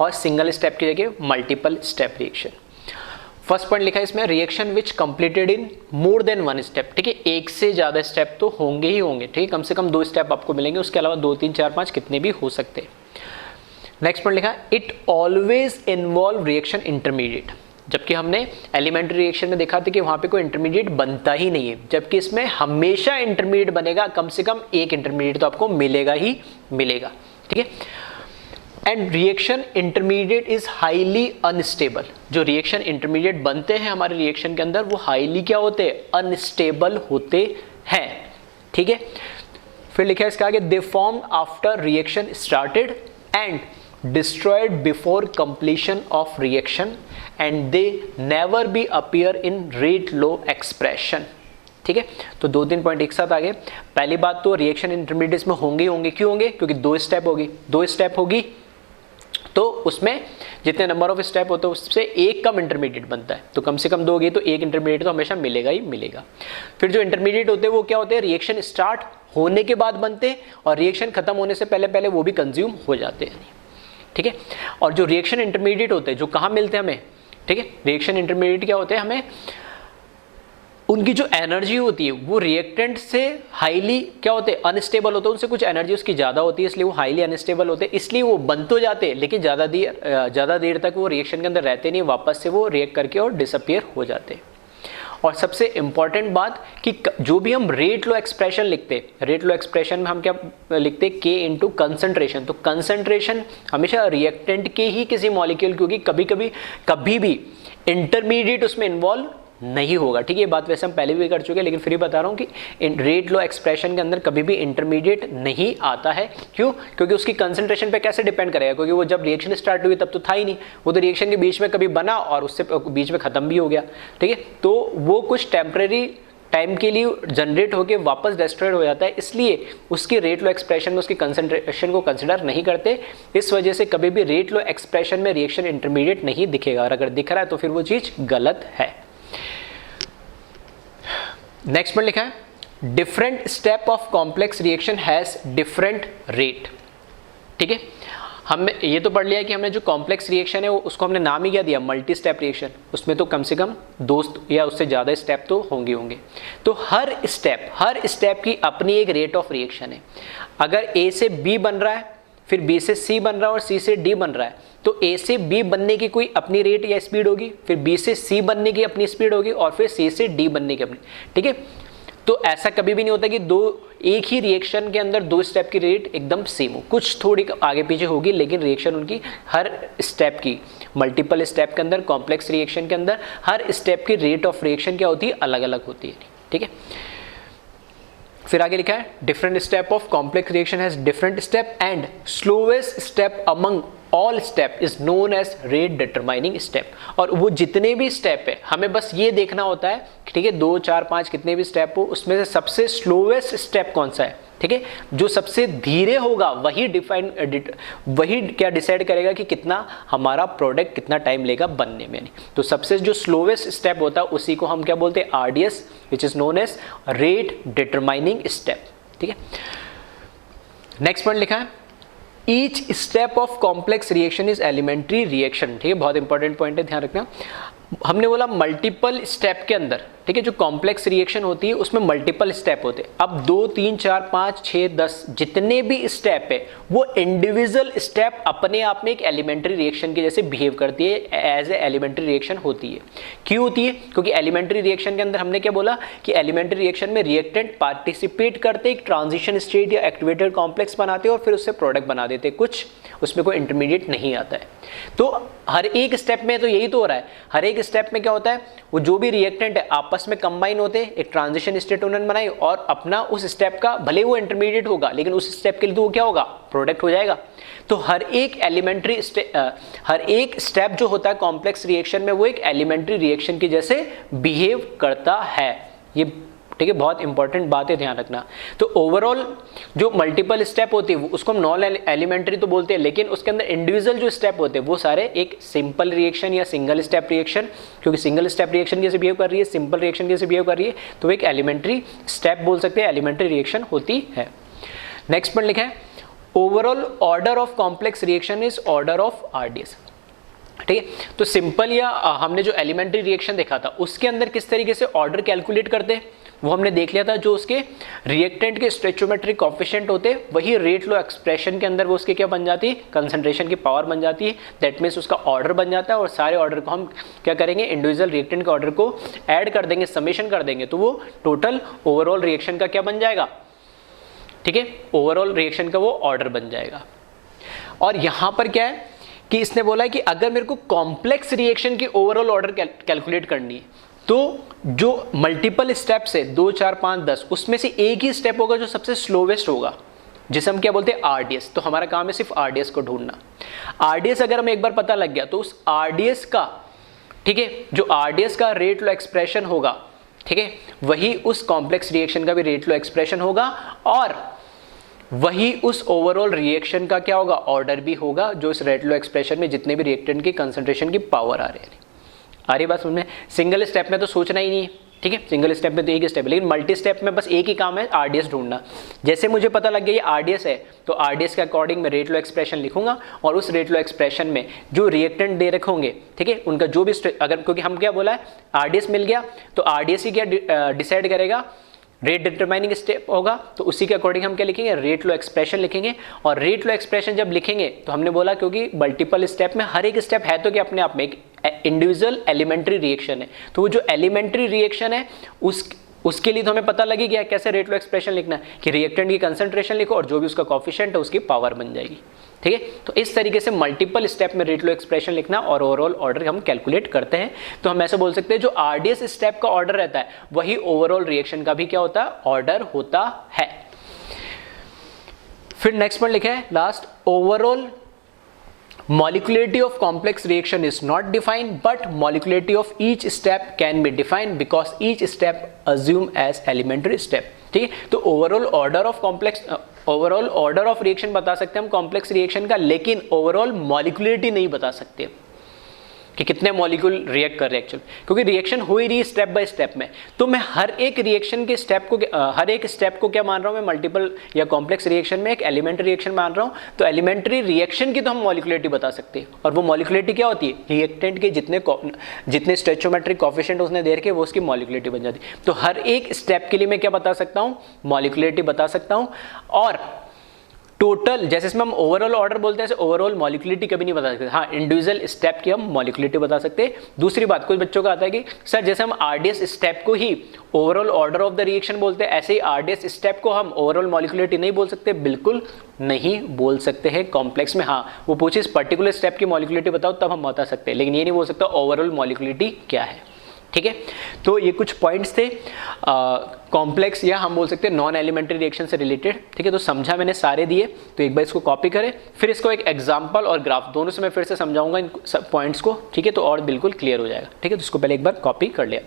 और सिंगल स्टेप की जगह multiple step reaction. First point लिखा है इसमें, reaction which completed in more than 1 step. ठीक है, एक से ज़्यादा स्टेप तो होंगे ही होंगे। ठीक है, कम से कम 2 स्टेप आपको मिलेंगे, उसके अलावा 2, 3, 4, 5 कितने भी हो सकते हैं। नेक्स्ट पॉइंट लिखा है, it always involve reaction intermediate. जबकि हमने एलिमेंट्री रिएक्शन में देखा था कि वहाँ पे कोई इंटरमीडिएट बनता ही नहीं है, जबकि इसमें हमेशा इंटरमीडिएट बनेगा, कम से कम एक इंटरमीडिएट तो आपको मिलेगा ही मिलेगा। ठीक है, and reaction intermediate is highly unstable. जो रिएक्शन इंटरमीडिएट बनते हैं हमारे रिएक्शन के अंदर वो हाईली क्या होते हैं, अनस्टेबल होते हैं। ठीक है, फिर लिखा है इसका आगे, they form after reaction started and destroyed before completion of reaction and they never be appear in rate law expression। ठीक है, तो 2-3 पॉइंट एक साथ आ गए। पहली बात तो रिएक्शन इंटरमीडिएट्स में होंगे होंगे, क्यों होंगे, क्योंकि 2 स्टेप होगी, 2 स्टेप होगी तो उसमें जितने नंबर ऑफ स्टेप होते हैं उससे एक कम इंटरमीडिएट बनता है, तो कम से कम 2 होगी तो एक इंटरमीडिएट तो हमेशा मिलेगा ही मिलेगा। फिर जो इंटरमीडिएट होते हैं वो क्या होते हैं, रिएक्शन स्टार्ट होने के बाद बनते हैं और रिएक्शन खत्म होने से पहले पहले वो भी कंज्यूम हो जाते हैं। ठीक है, और जो रिएक्शन इंटरमीडिएट होते हैं जो कहाँ मिलते हैं हमें, ठीक है, रिएक्शन इंटरमीडिएट क्या होते हैं, हमें उनकी जो एनर्जी होती है वो रिएक्टेंट से हाईली क्या होते हैं, अनस्टेबल होते हैं, उनसे कुछ एनर्जी उसकी ज़्यादा होती है, इसलिए वो हाईली अनस्टेबल होते हैं, इसलिए वो बन तो जाते हैं लेकिन ज़्यादा देर तक वो रिएक्शन के अंदर रहते नहीं, वापस से वो रिएक्ट करके और डिसअपियर हो जाते हैं। और सबसे इंपॉर्टेंट बात कि जो भी हम रेट लॉ एक्सप्रेशन लिखते हैं, रेट लॉ एक्सप्रेशन में हम क्या लिखते हैं, K इंटू कंसंट्रेशन। तो कंसंट्रेशन हमेशा रिएक्टेंट के ही किसी मॉलिक्यूल, क्योंकि कभी भी इंटरमीडिएट उसमें इन्वॉल्व नहीं होगा। ठीक है, ये बात वैसे हम पहले भी कर चुके हैं लेकिन फिर बता रहा हूँ कि रेट लॉ एक्सप्रेशन के अंदर कभी भी इंटरमीडिएट नहीं आता है। क्यों, क्योंकि उसकी कंसंट्रेशन पे कैसे डिपेंड करेगा, क्योंकि वो जब रिएक्शन स्टार्ट हुई तब तो था ही नहीं, वो तो रिएक्शन के बीच में कभी बना और उससे बीच में खत्म भी हो गया। ठीक है, तो वो कुछ टेम्परेरी टाइम के लिए जनरेट होकर वापस डिस्ट्रॉयड हो जाता है, इसलिए उसकी रेट लॉ एक्सप्रेशन में उसकी कंसंट्रेशन को कंसिडर नहीं करते। इस वजह से कभी भी रेट लॉ एक्सप्रेशन में रिएक्शन इंटरमीडिएट नहीं दिखेगा, और अगर दिख रहा है तो फिर वो चीज़ गलत है। नेक्स्ट में लिखा है, different step of complex reaction has different rate. ठीक है, हमने ये तो पढ़ लिया कि हमने जो कॉम्प्लेक्स रिएक्शन है वो उसको हमने नाम ही क्या दिया, मल्टी स्टेप रिएक्शन। उसमें तो कम से कम 2 या उससे ज़्यादा स्टेप तो होंगे। तो हर स्टेप की अपनी एक रेट ऑफ रिएक्शन है। अगर A से B बन रहा है, फिर B से C बन रहा है और C से D बन रहा है, तो A से B बनने की कोई अपनी रेट या स्पीड होगी, फिर B से C बनने की अपनी स्पीड होगी और फिर C से D बनने की अपनी। ठीक है, तो ऐसा कभी भी नहीं होता कि एक ही रिएक्शन के अंदर 2 स्टेप की रेट एकदम सेम हो, कुछ थोड़ी आगे पीछे होगी लेकिन रिएक्शन उनकी हर स्टेप की, मल्टीपल स्टेप के अंदर, कॉम्प्लेक्स रिएक्शन के अंदर हर स्टेप की रेट ऑफ रिएक्शन क्या होती है, अलग अलग होती है। ठीक है, फिर आगे लिखा है, different step of complex reaction has different step and slowest step among all step is known as rate determining step. और वो जितने भी स्टेप है हमें बस ये देखना होता है, ठीक है, 2 4 5 कितने भी स्टेप हो उसमें से सबसे स्लोवेस्ट स्टेप कौन सा है, ठीक है, जो सबसे धीरे होगा वही क्या डिसाइड करेगा कि कितना हमारा प्रोडक्ट कितना टाइम लेगा बनने में। तो सबसे जो स्लोवेस्ट स्टेप होता है उसी को हम क्या बोलते हैं, RDS, which is known as rate determining step, ठीक है। नेक्स्ट पॉइंट लिखा है, each step of complex reaction is elementary reaction, ठीक है, बहुत इंपॉर्टेंट पॉइंट है, ध्यान रखना। हमने बोला मल्टीपल स्टेप के अंदर, ठीक है, जो कॉम्प्लेक्स रिएक्शन होती है उसमें मल्टीपल स्टेप होते हैं। अब 2 3 4 5 6 10 जितने भी स्टेप है वो इंडिविजुअल स्टेप अपने आप में एक एलिमेंट्री रिएक्शन के जैसे बिहेव करती है, एज ए एलिमेंट्री रिएक्शन होती है। क्यों होती है? क्योंकि एलिमेंट्री रिएक्शन के अंदर हमने क्या बोला कि एलिमेंट्री रिएक्शन में रिएक्टेंट पार्टिसिपेट करते, एक ट्रांजिशन स्टेट या एक्टिवेटेड कॉम्प्लेक्स बनाते और फिर उससे प्रोडक्ट बना देते, कुछ उसमें कोई इंटरमीडिएट नहीं आता है। तो हर एक स्टेप में तो यही तो हो रहा है, हर एक स्टेप में क्या होता है, वो जो भी रिएक्टेंट है आपस में कंबाइन होते, एक ट्रांजिशन स्टेट उन्होंने बनाई और अपना उस स्टेप का, भले वो इंटरमीडिएट होगा लेकिन उस स्टेप के लिए तो वो क्या होगा, प्रोडक्ट हो जाएगा। तो हर एक हर एक स्टेप जो होता है कॉम्प्लेक्स रिएक्शन में वो एक एलिमेंट्री रिएक्शन की जैसे बिहेव करता है, ये ठीक है, बहुत इंपॉर्टेंट बात है, ध्यान रखना। तो ओवरऑल जो मल्टीपल स्टेप होती है उसको हम नॉन एलिमेंट्री तो बोलते हैं, लेकिन उसके अंदर इंडिविजुअल जो स्टेप होते हैं वो सारे एक सिंपल रिएक्शन या सिंगल स्टेप रिएक्शन, क्योंकि सिंगल स्टेप रिएक्शन जैसे बिहेव कर रही है, सिंपल रिएक्शन जैसे बिहेव कर रही है, तो एक एलिमेंट्री स्टेप बोल सकते हैं, एलिमेंट्री रिएक्शन होती है। नेक्स्ट पॉइंट लिखा है, overall order of complex reaction is order of RDS, ठीक है। तो सिंपल या हमने जो एलिमेंट्री रिएक्शन देखा था उसके अंदर किस तरीके से ऑर्डर कैलकुलेट करते हैं वो हमने देख लिया था। जो उसके रिएक्टेंट के स्टोइचियोमेट्रिक कोएफिशिएंट होते वही रेट लो एक्सप्रेशन के अंदर वो उसके क्या बन जाती है, कंसंट्रेशन की पावर बन जाती है, दैट मीन्स उसका ऑर्डर बन जाता है। और सारे ऑर्डर को हम क्या करेंगे, इंडिविजुअल रिएक्टेंट के ऑर्डर को ऐड कर देंगे, समेशन कर देंगे, तो वो टोटल ओवरऑल रिएक्शन का क्या बन जाएगा, ठीक है, ओवरऑल रिएक्शन का वो ऑर्डर बन जाएगा। और यहां पर क्या है कि इसने बोला है कि अगर मेरे को कॉम्प्लेक्स रिएक्शन की ओवरऑल ऑर्डर कैलकुलेट करनी है तो जो मल्टीपल स्टेप्स है 2 4 5 10 उसमें से एक ही स्टेप होगा जो सबसे स्लोवेस्ट होगा, जिसे हम क्या बोलते हैं, आरडीएस। तो हमारा काम है सिर्फ आरडीएस को ढूंढना। आरडीएस अगर हमें एक बार पता लग गया तो उस आरडीएस का, ठीक है, जो आरडीएस का रेट लो एक्सप्रेशन होगा, ठीक है, वही उस कॉम्प्लेक्स रिएक्शन का भी रेट लो एक्सप्रेशन होगा और वही उस ओवरऑल रिएक्शन का क्या होगा, ऑर्डर भी होगा, जो इस रेट लो एक्सप्रेशन में जितने भी रिएक्टेंट की कंसंट्रेशन की पावर आ रही बात समझ में। सिंगल स्टेप में तो सोचना ही नहीं है, ठीक है, सिंगल स्टेप में तो एक स्टेप है, लेकिन मल्टी स्टेप में बस एक ही काम है, आरडीएस ढूंढना। जैसे मुझे पता लग गया ये आरडीएस है तो आरडीएस के अकॉर्डिंग मैं रेट लो एक्सप्रेशन लिखूंगा और उस रेट लो एक्सप्रेशन में जो रिएक्टेंट दे रखे होंगे, ठीक है, उनका जो भी अगर, क्योंकि हम क्या बोला है, आरडीएस मिल गया तो आरडीएस ही क्या डिसाइड करेगा, रेट डिटरमाइनिंग स्टेप होगा, तो उसी के अकॉर्डिंग हम क्या लिखेंगे, रेट लो एक्सप्रेशन लिखेंगे। और रेट लो एक्सप्रेशन जब लिखेंगे तो हमने बोला क्योंकि मल्टीपल स्टेप में हर एक स्टेप है तो कि अपने आप में एक इंडिविजुअल एलिमेंट्री रिएक्शन है, तो वो जो एलिमेंट्री रिएक्शन है उसके लिए तो हमें पता लगी गया कैसे रेट लो एक्सप्रेशन लिखना है, कि रिएक्टेंट की कंसंट्रेशन लिखो और जो भी उसका कोएफिशिएंट है उसकी पावर बन जाएगी, ठीक है। तो इस तरीके से मल्टीपल स्टेप में रेट लो एक्सप्रेशन लिखना और ओवरऑल ऑर्डर हम कैलकुलेट करते हैं। तो हम ऐसे बोल सकते हैं जो आरडीएस स्टेप का ऑर्डर रहता है वही ओवरऑल रिएक्शन का भी क्या होता है, ऑर्डर होता है। फिर नेक्स्ट पॉइंट लिखा है last, overall molecularity of complex reaction is not defined but molecularity of each step can be defined because each step assume as elementary step, ठीक है। तो overall order of complex, overall order of reaction बता सकते हैं हम complex reaction का, लेकिन overall molecularity नहीं बता सकते कि कितने मॉलिक्यूल रिएक्ट कर रहे हैं एक्चुअल, क्योंकि रिएक्शन हो ही रही है स्टेप बाय स्टेप में। तो मैं हर एक रिएक्शन के स्टेप को हर एक स्टेप को क्या मान रहा हूं मैं, मल्टीपल या कॉम्प्लेक्स रिएक्शन में एक एलिमेंट्री रिएक्शन मान रहा हूं। तो एलिमेंट्री रिएक्शन की तो हम मॉलिक्यूलरिटी बता सकते हैं, और वो मॉलिक्यूलरिटी क्या होती है, रिएक्टेंट के जितने स्टोइचियोमेट्रिक कोएफिशिएंट उसने दे रखे वो उसकी मॉलिक्यूलरिटी बन जाती है। तो हर एक स्टेप के लिए मैं क्या बता सकता हूं, मॉलिक्यूलरिटी बता सकता हूं। और टोटल जैसे इसमें हम ओवरऑल ऑर्डर बोलते हैं, ओवरऑल मॉलिक्यूलरिटी कभी नहीं बता सकते, हाँ इंडिविजुअल स्टेप की हम मॉलिक्यूलरिटी बता सकते हैं। दूसरी बात, कुछ बच्चों का आता है कि सर जैसे हम आरडीएस स्टेप को ही overall order of the reaction बोलते हैं, ऐसे ही आरडीएस स्टेप को हम ओवरऑल मॉलिक्यूलरिटी नहीं बोल सकते। बिल्कुल नहीं बोल सकते हैं कॉम्प्लेक्स में। हाँ वो पूछे इस पर्टिकुलर स्टेप की मॉलिक्यूलरिटी बताओ तब हम बता सकते हैं, लेकिन ये नहीं बोल सकता ओवरऑल मॉलिक्यूलरिटी क्या है, ठीक है। तो ये कुछ पॉइंट्स थे कॉम्प्लेक्स या हम बोल सकते हैं नॉन एलिमेंट्री रिएक्शन से रिलेटेड, ठीक है। तो समझा मैंने सारे दिए, तो एक बार इसको कॉपी करें, फिर इसको एक एग्जांपल और ग्राफ दोनों से मैं फिर से समझाऊंगा इन सब पॉइंट्स को, ठीक है। तो और बिल्कुल क्लियर हो जाएगा, ठीक है। तो इसको पहले एक बार कॉपी कर लिया।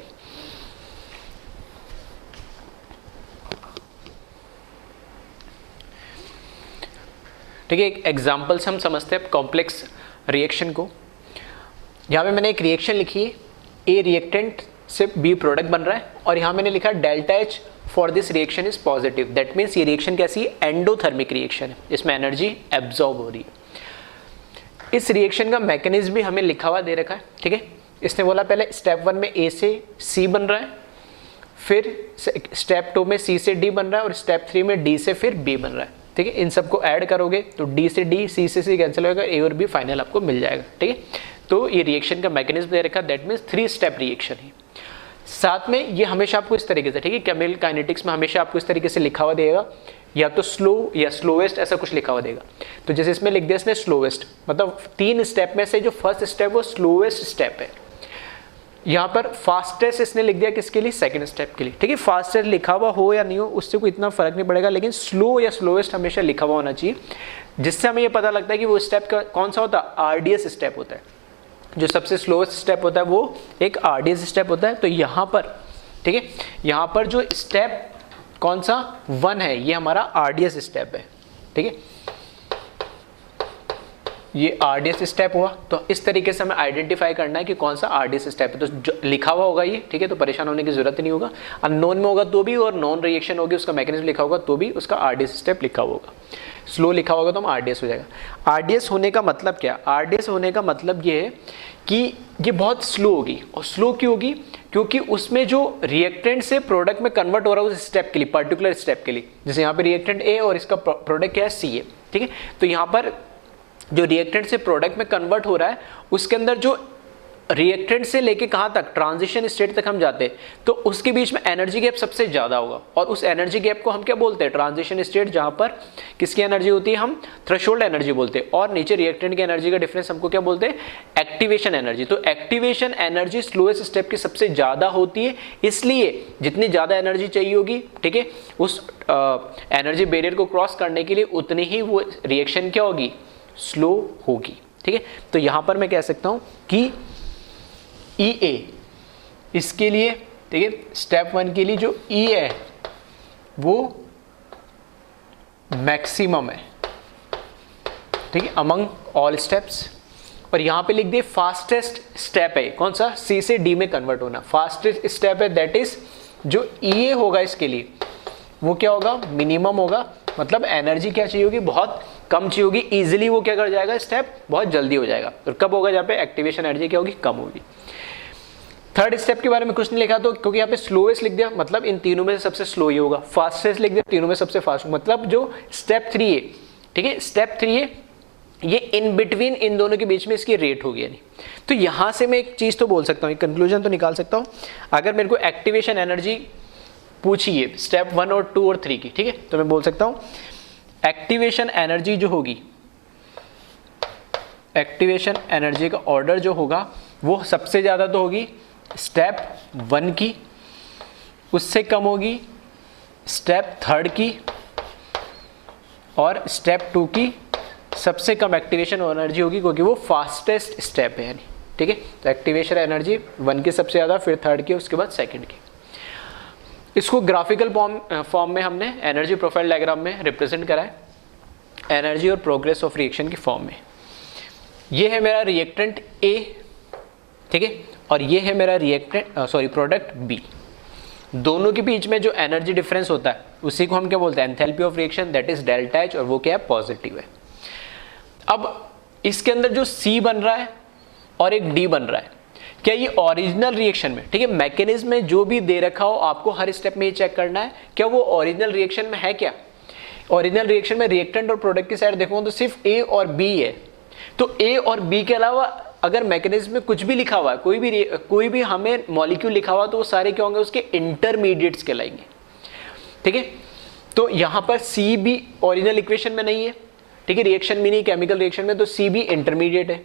ठीक है, एक एग्जाम्पल से हम समझते हैं कॉम्प्लेक्स रिएक्शन को। यहाँ पे मैंने एक रिएक्शन लिखी है, ए रिएक्टेंट से बी प्रोडक्ट बन रहा है, और यहाँ मैंने लिखा delta H for this reaction is positive. That means ये रिएक्शन कैसी है, एंडोथर्मिक रिएक्शन है, इसमें एनर्जी एब्जॉर्ब हो रही है। इस रिएक्शन का मैकेनिज्म भी हमें लिखा हुआ दे रखा है, ठीक है। इसने बोला पहले स्टेप 1 में ए से सी बन रहा है, फिर स्टेप 2 में सी से डी बन रहा है, और स्टेप 3 में डी से फिर बी बन रहा है, ठीक है। इन सबको ऐड करोगे तो डी से डी, सी से सी कैंसिल होगा, ए और बी फाइनल आपको मिल जाएगा, ठीक है। तो ये रिएक्शन का मैकेनिज्म दे रखा, दैट मीन्स 3 स्टेप रिएक्शन है। साथ में ये हमेशा आपको इस तरीके से, ठीक है, केमिकल काइनेटिक्स में हमेशा आपको इस तरीके से लिखा हुआ देगा, या तो स्लो या स्लोवेस्ट ऐसा कुछ लिखा हुआ देगा। तो जैसे इसमें लिख दिया इसने स्लोवेस्ट, मतलब 3 स्टेप में से जो फर्स्ट स्टेप वो स्लोवेस्ट स्टेप है। यहाँ पर फास्टेस्ट इसने लिख दिया किसके लिए, सेकंड स्टेप के लिए, ठीक है। फास्टेस्ट लिखा हुआ हो या नहीं हो उससे कोई इतना फर्क नहीं पड़ेगा, लेकिन स्लो या स्लोवेस्ट हमेशा लिखा हुआ होना चाहिए, जिससे हमें ये पता लगता है कि वो स्टेप का कौन सा होता है, आरडीएस स्टेप होता है। जो सबसे स्लोवेस्ट स्टेप होता है वो एक आरडीएस स्टेप होता है। तो यहाँ पर, ठीक है, यहाँ पर जो स्टेप कौन सा 1 है, ये हमारा आरडीएस स्टेप है, ठीक है। ये आरडीएस स्टेप हुआ, तो इस तरीके से हमें आइडेंटिफाई करना है कि कौन सा आरडीएस स्टेप है। तो जो लिखा हुआ होगा ये, ठीक है, तो परेशान होने की जरूरत नहीं होगा। अननोन में होगा तो भी, और नॉन रिएक्शन होगी उसका मैकेनिज्म लिखा होगा तो भी उसका आरडीएस स्टेप लिखा होगा। स्लो लिखा होगा तो हम आरडीएस हो जाएगा। आरडीएस होने का मतलब क्या, आरडीएस होने का मतलब ये है कि ये बहुत स्लो होगी। और स्लो क्यों होगी, क्योंकि उसमें जो रिएक्टेंट से प्रोडक्ट में कन्वर्ट हो रहा है उस स्टेप के लिए, पर्टिकुलर स्टेप के लिए। जैसे यहाँ पे रिएक्टेंट ए और इसका प्रोडक्ट क्या है, सी है, ठीक है। तो यहाँ पर जो रिएक्टेंट से प्रोडक्ट में कन्वर्ट हो रहा है, उसके अंदर जो रिएक्टेंट से लेके कहाँ तक, ट्रांजिशन स्टेट तक हम जाते हैं, तो उसके बीच में एनर्जी गैप सबसे ज्यादा होगा। और उस एनर्जी गैप को हम क्या बोलते हैं, ट्रांजिशन स्टेट, जहां पर किसकी एनर्जी होती है, हम थ्रेशोल्ड एनर्जी बोलते हैं। और नीचे रिएक्टेंट की एनर्जी का डिफरेंस हमको क्या बोलते हैं, एक्टिवेशन एनर्जी। तो एक्टिवेशन एनर्जी स्लोएस्ट स्टेप की सबसे ज्यादा होती है, इसलिए जितनी ज्यादा एनर्जी चाहिए होगी, ठीक है, उस एनर्जी बैरियर को क्रॉस करने के लिए उतनी ही वो रिएक्शन क्या होगी, स्लो होगी, ठीक है। तो यहां पर मैं कह सकता हूं कि EA इसके लिए, ठीक है, स्टेप 1 के लिए जो E है वो मैक्सिमम है, ठीक है, अमंग ऑल स्टेप्स। और यहां पे लिख दिए फास्टेस्ट स्टेप है कौन सा, C से D में कन्वर्ट होना, फास्टेस्ट स्टेप है। दैट इज जो EA होगा इसके लिए वो क्या होगा, मिनिमम होगा। मतलब एनर्जी क्या चाहिए होगी, बहुत कम चाहिए होगी, इजिली वो क्या कर जाएगा, स्टेप बहुत जल्दी हो जाएगा। और कब होगा, जहाँ पे एक्टिवेशन एनर्जी क्या होगी, कम होगी। थर्ड स्टेप के बारे में कुछ नहीं लिखा, तो क्योंकि यहाँ पे स्लोएस्ट लिख दिया, मतलब इन तीनों में से सबसे स्लो ही होगा। फास्टेस्ट लिख दिया, तीनों में सबसे फास्ट, मतलब जो स्टेप 3 है, ठीक है, स्टेप 3 है, ये इन बिटवीन इन दोनों के बीच में इसकी रेट होगी। यानी तो यहां से मैं एक चीज तो बोल सकता हूँ, एक कंक्लूजन तो निकाल सकता हूँ। अगर मेरे को एक्टिवेशन एनर्जी पूछी है स्टेप 1 और 2 और 3 की, ठीक है, तो मैं बोल सकता हूँ एक्टिवेशन एनर्जी जो होगी, एक्टिवेशन एनर्जी का ऑर्डर जो होगा वो सबसे ज्यादा तो होगी स्टेप 1 की, उससे कम होगी स्टेप 3 की, और स्टेप 2 की सबसे कम एक्टिवेशन एनर्जी होगी, क्योंकि वो फास्टेस्ट स्टेप है। यानी ठीक है, तो एक्टिवेशन एनर्जी 1 की सबसे ज्यादा, फिर 3 की, उसके बाद 2nd की। इसको ग्राफिकल फॉर्म में हमने एनर्जी प्रोफाइल डायग्राम में रिप्रेजेंट करा है, एनर्जी और प्रोग्रेस ऑफ रिएक्शन की फॉर्म में। ये है मेरा रिएक्टेंट A, ठीक है, और ये है मेरा प्रोडक्ट B। दोनों के बीच में जो एनर्जी डिफरेंस होता है उसी को हम क्या बोलते हैं, enthalpy of reaction, that is delta H, और वो क्या है, पॉजिटिव है। अब इसके अंदर जो C बन रहा है और एक D बन रहा है, क्या ये ओरिजिनल रिएक्शन में, ठीक है, मैकेनिज्म में जो भी दे रखा हो आपको हर स्टेप में ये चेक करना है, क्या वो ओरिजिनल रिएक्शन में है। क्या ओरिजिनल रिएक्शन में रिएक्टेंट और प्रोडक्ट की साइड देखूंगा तो सिर्फ A और B है। तो A और B के अलावा अगर मैकेनिज्म में कुछ भी लिखा हुआ है, कोई भी हमें मॉलिक्यूल लिखा हुआ, तो वो सारे क्या होंगे, उसके इंटरमीडिएट्स कहलाएंगे, ठीक है। तो यहां पर C भी ओरिजिनल इक्वेशन में नहीं है, ठीक है, रिएक्शन में नहीं, केमिकल रिएक्शन में, तो C भी इंटरमीडिएट है।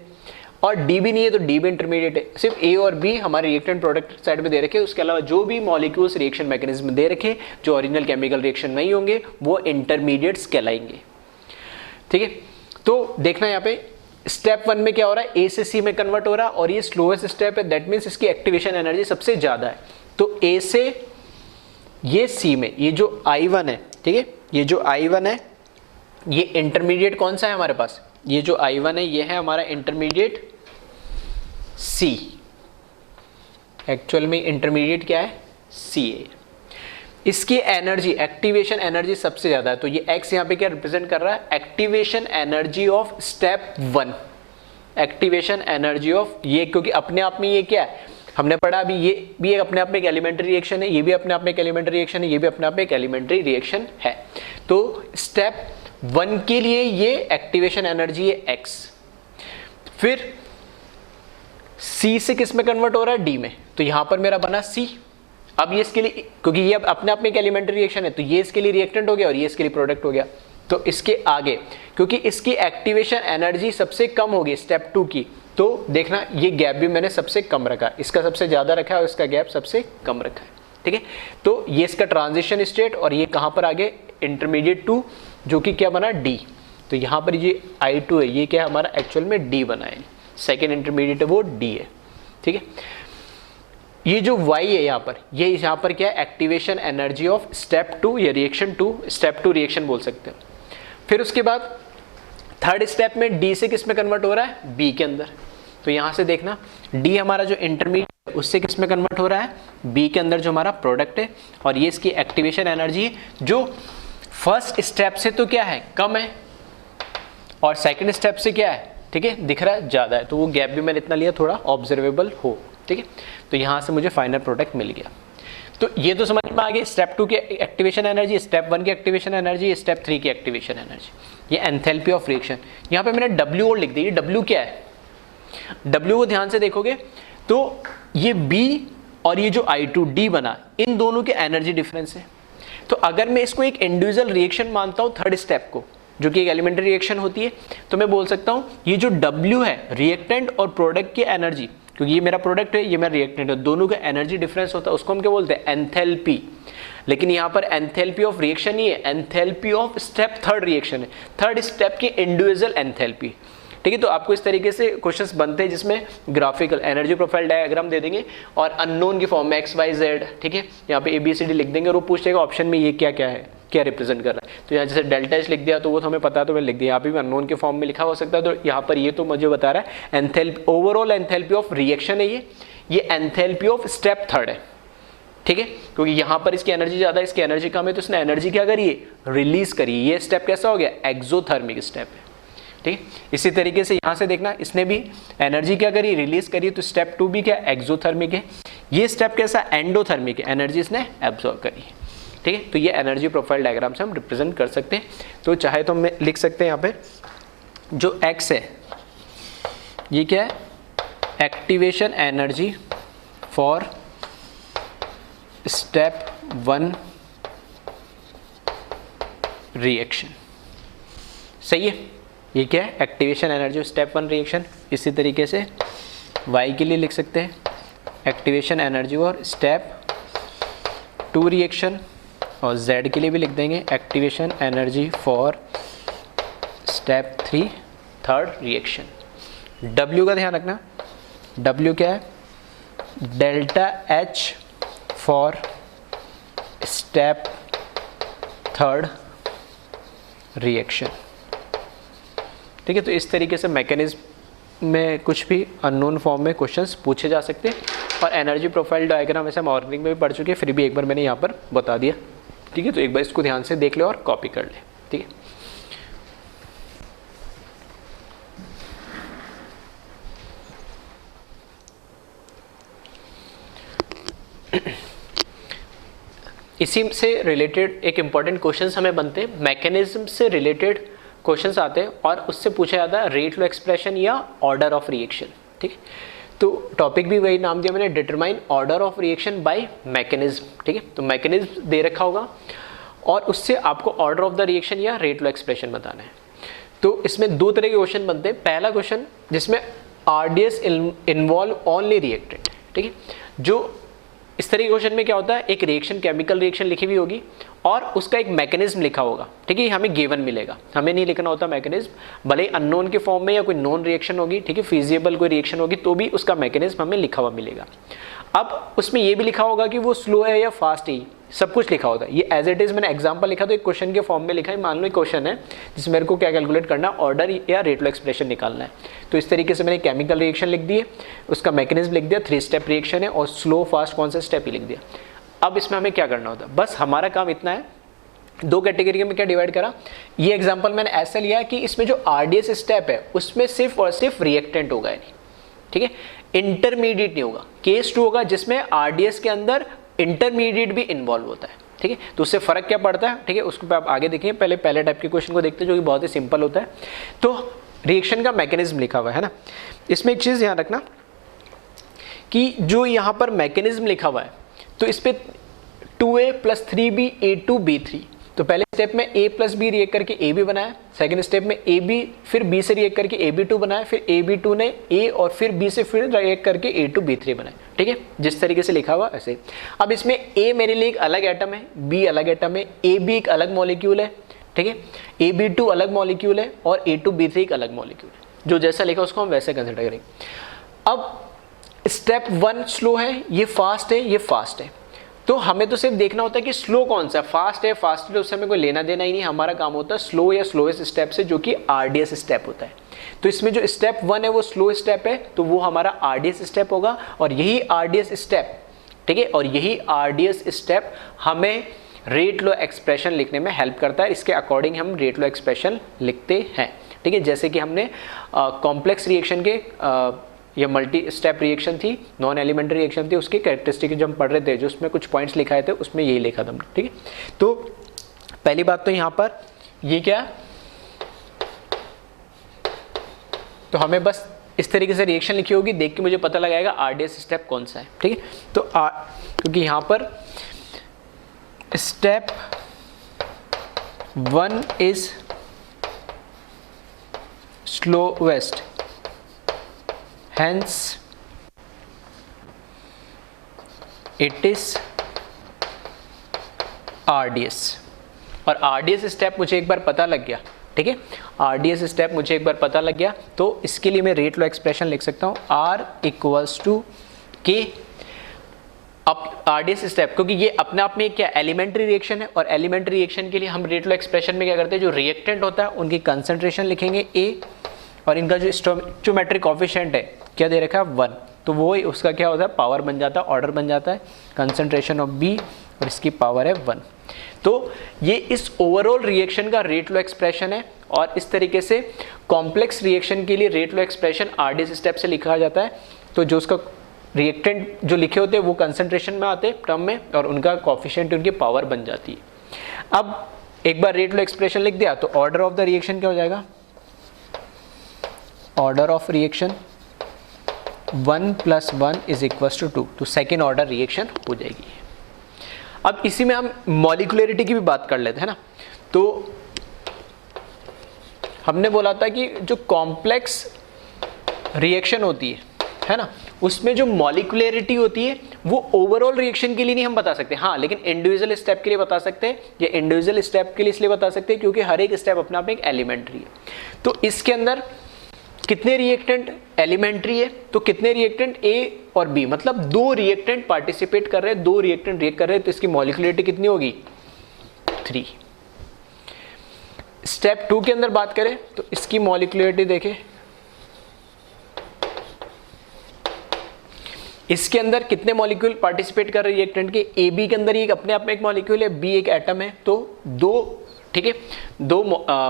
और डी भी नहीं है तो डी भी इंटरमीडिएट है। सिर्फ ए और बी हमारे रिएक्टेंट प्रोडक्ट साइड में दे रखे, उसके अलावा जो भी मॉलिक्यूल्स रिएक्शन मैकेनिज्म दे रखे जो ओरिजिनल केमिकल रिएक्शन नहीं होंगे वो इंटरमीडिएट्स कहलाएंगे। ठीक है, तो देखना यहाँ पे स्टेप 1 में क्या हो रहा है, ए से सी में कन्वर्ट हो रहा है और ये स्लोएस्ट स्टेप है, दैट मीन्स इसकी एक्टिवेशन एनर्जी सबसे ज्यादा है। तो ए से ये सी में ये जो I1 है, ठीक है, ये जो I1 है ये इंटरमीडिएट कौन सा है हमारे पास, ये जो I1 है ये है हमारा इंटरमीडिएट C। एक्चुअल में इंटरमीडिएट क्या है, Ca। इसकी एनर्जी, एक्टिवेशन एनर्जी सबसे ज्यादा है, तो ये X यहाँ पे क्या रिप्रेजेंट कर रहा है, activation energy of step 1। Activation energy of ये, क्योंकि अपने आप में ये क्या है, हमने पढ़ा अभी, ये भी अपने आप में एक एलिमेंट्री रिएक्शन है, ये भी अपने आप में एक एलिमेंट्री रिएक्शन है, ये भी अपने आप में एक एलिमेंट्री रिएक्शन है। तो स्टेप 1 के लिए ये एक्टिवेशन एनर्जी है X। फिर C से किस में कन्वर्ट हो रहा है, D में, तो यहां पर मेरा बना C। अब ये इसके लिए, क्योंकि ये अपने आप में एक एलिमेंट्री रिएक्शन है, तो ये इसके लिए रिएक्टेंट हो गया और ये इसके लिए प्रोडक्ट हो गया। तो इसके आगे क्योंकि इसकी एक्टिवेशन एनर्जी सबसे कम होगी स्टेप 2 की, तो देखना ये गैप भी मैंने सबसे कम रखा, इसका सबसे ज्यादा रखा है और इसका गैप सबसे कम रखा है। ठीक है, तो ये इसका ट्रांजिशन स्टेट और ये कहां पर आगे इंटरमीडिएट 2 जो कि क्या बना D। तो यहां पर ये I2 है, ये क्या है हमारा एक्चुअल में D बना है, सेकेंड इंटरमीडिएट है वो D है। ठीक है, ये जो Y है यहाँ पर, ये यहाँ पर क्या है, एक्टिवेशन एनर्जी ऑफ स्टेप 2 या रिएक्शन 2, स्टेप 2 रिएक्शन बोल सकते हैं। फिर उसके बाद थर्ड स्टेप में D से किस में कन्वर्ट हो रहा है, B के अंदर। तो यहाँ से देखना D हमारा जो इंटरमीडिएट उससे किस में कन्वर्ट हो रहा है, B के अंदर जो हमारा प्रोडक्ट है, और ये इसकी एक्टिवेशन एनर्जी है जो फर्स्ट स्टेप से तो क्या है, कम है, और सेकंड स्टेप से क्या है, ठीक है, दिख रहा है ज्यादा है। तो वो गैप भी मैंने इतना लिया थोड़ा ऑब्जर्वेबल हो। ठीक है, तो यहां से मुझे फाइनल प्रोडक्ट मिल गया। तो ये तो समझ में आ गया स्टेप 2 की एक्टिवेशन एनर्जी, स्टेप 1 की एक्टिवेशन एनर्जी, स्टेप 3 की एक्टिवेशन एनर्जी, ये एंथैल्पी ऑफ रिएक्शन। यहाँ पे मैंने W और लिख दी, ये W क्या है, W को ध्यान से देखोगे तो ये B और ये जो I2 D बना, इन दोनों के एनर्जी डिफरेंस है। तो अगर मैं इसको एक इंडिविजुअल रिएक्शन मानता हूँ थर्ड स्टेप को, जो कि एक एलिमेंट्री रिएक्शन होती है, तो मैं बोल सकता हूँ ये जो W है रिएक्टेंट और प्रोडक्ट की एनर्जी, क्योंकि ये मेरा प्रोडक्ट है ये मेरा रिएक्टेंट है, दोनों का एनर्जी डिफरेंस होता है, उसको हम क्या बोलते हैं, एंथैल्पी। लेकिन यहाँ पर एंथैल्पी ऑफ रिएक्शन ही है, enthalpy of step third reaction है, थर्ड स्टेप की इंडिविजुअल एंथैल्पी। ठीक है, तो आपको इस तरीके से क्वेश्चंस बनते हैं जिसमें ग्राफिकल एनर्जी प्रोफाइल डायग्राम दे देंगे और अननोन की फॉर्म में XYZ, ठीक है, यहाँ पे ABCD लिख देंगे और वो पूछ लेगा ऑप्शन में ये क्या क्या है, क्या रिप्रेजेंट कर रहा है। तो यहाँ जैसे डेल्टा एच लिख दिया तो वो तो हमें पता है, तो मैं लिख दिया, यहाँ पे भी अननोन के फॉर्म में लिखा हो सकता है। तो यहाँ पर ये तो मुझे बता रहा है enthalpy, overall enthalpy of reaction है ये एंथैल्पी ऑफ स्टेप थर्ड है। ठीक है, क्योंकि यहाँ पर इसकी एनर्जी ज्यादा है, इसकी एनर्जी कम है, तो इसने एनर्जी क्या करी, रिलीज करी। ये स्टेप कैसा हो गया, एक्सोथर्मिक स्टेप है। ठीक है, इसी तरीके से यहाँ से देखना, इसने भी एनर्जी क्या करी, रिलीज करी, तो स्टेप 2 भी क्या एक्सोथर्मिक है। ये स्टेप कैसा, एंडोथर्मिक है, एनर्जी इसने एब्जॉर्ब करी है। ठीक है, तो ये एनर्जी प्रोफाइल डायग्राम से हम रिप्रेजेंट कर सकते हैं। तो चाहे तो हम लिख सकते हैं यहाँ पे जो X है ये क्या है, activation energy for step 1 reaction. सही है, ये क्या है, एक्टिवेशन एनर्जी स्टेप 1 रिएक्शन। इसी तरीके से Y के लिए लिख सकते हैं एक्टिवेशन एनर्जी और स्टेप 2 रिएक्शन, और Z के लिए भी लिख देंगे activation energy for step 3 third reaction. W का ध्यान रखना, W क्या है, delta H for step third reaction. ठीक है, तो इस तरीके से मैकेनिज्म में कुछ भी अननोन फॉर्म में क्वेश्चंस पूछे जा सकते हैं। और एनर्जी प्रोफाइल डायग्राम वैसे हम ऑर्गेनिक में भी पढ़ चुके हैं, फिर भी एक बार मैंने यहाँ पर बता दिया। ठीक है, तो एक बार इसको ध्यान से देख ले और कॉपी कर ले। ठीक है, इसी से रिलेटेड एक इम्पॉर्टेंट क्वेश्चंस हमें बनते हैं, मैकेनिज्म से रिलेटेड क्वेश्चंस आते हैं और उससे पूछा जाता है रेट लॉ एक्सप्रेशन या ऑर्डर ऑफ रिएक्शन। ठीक है, तो टॉपिक भी वही नाम दिया मैंने, determine order of reaction by mechanism. ठीक है, तो मैकेनिज्म दे रखा होगा और उससे आपको ऑर्डर ऑफ द रिएक्शन या रेट लॉ एक्सप्रेशन बताना है। तो इसमें दो तरह के क्वेश्चन बनते हैं। पहला क्वेश्चन जिसमें RDS इन्वॉल्व ओनली रिएक्टेंट, ठीक है। जो इस तरह के क्वेश्चन में क्या होता है, एक रिएक्शन, केमिकल रिएक्शन लिखी हुई होगी और उसका एक मैकेनिज्म लिखा होगा, ठीक है, हमें गिवन मिलेगा, हमें नहीं लिखना होता मैकेनिज्म, भले ही अननोन के फॉर्म में या कोई नॉन रिएक्शन होगी, ठीक है, फिजिबल कोई रिएक्शन होगी तो भी उसका मैकेनिज्म हमें लिखा हुआ मिलेगा। अब उसमें ये भी लिखा होगा कि वो स्लो है या फास्ट है, सब कुछ लिखा होता है। ये एज इट इज मैंने एग्जांपल लिखा तो एक क्वेश्चन के फॉर्म में लिखा है, मान लो एक क्वेश्चन है जिसमें मेरे को क्या कैलकुलेट करना, ऑर्डर या रेट लॉ एक्सप्रेशन निकालना है, तो इस तरीके से मैंने केमिकल रिएक्शन लिख दिए, उसका मैकेनिज्म लिख दिया, 3 स्टेप रिएक्शन है और स्लो फास्ट कौन सा स्टेप ही लिख दिया। अब इसमें हमें क्या करना होता है, बस हमारा काम इतना है, 2 कैटेगरी में क्या डिवाइड करा, ये एग्जांपल मैंने ऐसा लिया कि इसमें जो RDS स्टेप है उसमें सिर्फ और सिर्फ रिएक्टेंट होगा, नहीं, ठीक है, इंटरमीडिएट नहीं होगा। केस 2 होगा जिसमें RDS के अंदर इंटरमीडिएट भी इन्वॉल्व होता है, ठीक है, तो उससे फर्क क्या पड़ता है, ठीक है, उसको आप आगे देखें, पहले टाइप के क्वेश्चन को देखते हैं जो कि बहुत ही सिंपल होता है। तो रिएक्शन का मैकेनिज्म लिखा हुआ है ना, इसमें एक चीज ध्यान रखना कि जो यहाँ पर मैकेनिज्म लिखा हुआ है तो इस पे 2A + 3B A2B3, तो पहले स्टेप में A + B रिएक्ट करके AB बनाया, सेकंड स्टेप में AB फिर B से रिएक्ट करके AB2 बनाया, फिर AB2 ने A और फिर B से फिर रिएक्ट करके A2B3 बनाया, ठीक है, जिस तरीके से लिखा हुआ ऐसे। अब इसमें A मेरे लिए एक अलग एटम है, B अलग एटम है, AB एक अलग मॉलिक्यूल है, ठीक है, AB2 अलग मॉलिक्यूल है और A2B3 एक अलग मॉलिक्यूल है, जो जैसा लिखा उसको हम वैसे कंसिडर करेंगे। अब स्टेप 1 स्लो है, ये फास्ट है, ये फास्ट है, तो हमें तो सिर्फ देखना होता है कि स्लो कौन सा, फास्ट है फास्ट है, उससे हमें कोई लेना देना ही नहीं, हमारा काम होता है स्लो या स्लोएस्ट स्टेप से, जो कि RDS स्टेप होता है। तो इसमें जो स्टेप 1 है वो स्लो स्टेप है, तो वो हमारा RDS स्टेप होगा और यही RDS स्टेप, ठीक है, और यही RDS स्टेप हमें रेट लॉ एक्सप्रेशन लिखने में हेल्प करता है, इसके अकॉर्डिंग हम रेट लॉ एक्सप्रेशन लिखते हैं, ठीक है। जैसे कि हमने कॉम्प्लेक्स रिएक्शन के ये मल्टी स्टेप रिएक्शन थी, नॉन एलिमेंट्री रिएक्शन थी, उसकी कैरेक्टरिस्टिक जब हम पढ़ रहे थे, जो उसमें कुछ पॉइंट्स लिखाए थे उसमें यही लिखा था हमने, ठीक है। तो पहली बात तो यहाँ पर ये क्या, तो हमें बस इस तरीके से रिएक्शन लिखी होगी, देख के मुझे पता लगाएगा RDS स्टेप कौन सा है, ठीक है। तो क्योंकि यहाँ पर step 1 is slowest, hence it is RDS, और RDS स्टेप मुझे एक बार पता लग गया, ठीक है, RDS स्टेप मुझे एक बार पता लग गया, तो इसके लिए मैं रेट लॉ एक्सप्रेशन लिख सकता हूँ R = K। अब RDS स्टेप, क्योंकि ये अपने आप में क्या एलिमेंट्री रिएक्शन है, और एलिमेंट्री रिएक्शन के लिए हम रेट लॉ एक्सप्रेशन में क्या करते हैं, जो रिएक्टेंट होता है उनकी कंसंट्रेशन लिखेंगे A, और इनका जो स्टोइचोमेट्रिक कोएफिशिएंट है क्या दे रखा है 1, तो वो ही उसका क्या होता है, पावर बन जाता है, ऑर्डर बन जाता है, कंसंट्रेशन ऑफ B और इसकी पावर है 1। तो ये इस ओवरऑल रिएक्शन का रेट लॉ एक्सप्रेशन है, और इस तरीके से कॉम्प्लेक्स रिएक्शन के लिए rate law expression RDS step से लिखा जाता है। तो जो उसका रिएक्टेंट जो लिखे होते हैं वो कंसंट्रेशन में आते हैं टर्म में, और उनका कोएफिशिएंट उनकी पावर बन जाती है। अब एक बार रेट लॉ एक्सप्रेशन लिख दिया तो ऑर्डर ऑफ द रिएक्शन क्या हो जाएगा, ऑर्डर ऑफ रिएक्शन 1 + 1 = 2, तो सेकेंड ऑर्डर रिएक्शन हो जाएगी। अब इसी में हम मॉलिक्यूलरिटी की भी बात कर लेते हैं ना, तो हमने बोला था कि जो कॉम्प्लेक्स रिएक्शन होती है ना, उसमें जो मॉलिक्यूलरिटी होती है वो ओवरऑल रिएक्शन के लिए नहीं हम बता सकते, हाँ, लेकिन इंडिविजुअल स्टेप के लिए बता सकते हैं। ये इंडिविजुअल स्टेप के लिए इसलिए बता सकते हैं क्योंकि हर एक स्टेप अपने आप में एक एलिमेंट्री है। तो इसके अंदर कितने रिएक्टेंट एलिमेंट्री है, तो कितने रिएक्टेंट A और B, मतलब 2 रिएक्टेंट पार्टिसिपेट कर रहे हैं, 2 रिएक्टेंट रिएक्ट कर रहे हैं, तो इसकी मॉलिक्यूलरिटी कितनी होगी 3। स्टेप 2 के अंदर बात करें तो इसकी मॉलिक्यूलरिटी देखें, इसके अंदर कितने मॉलिक्यूल पार्टिसिपेट कर रहे हैं रिएक्टेंट के, AB के अंदर एक अपने आप में एक मॉलिक्यूल है, B एक एटम है, तो 2, ठीक है, 2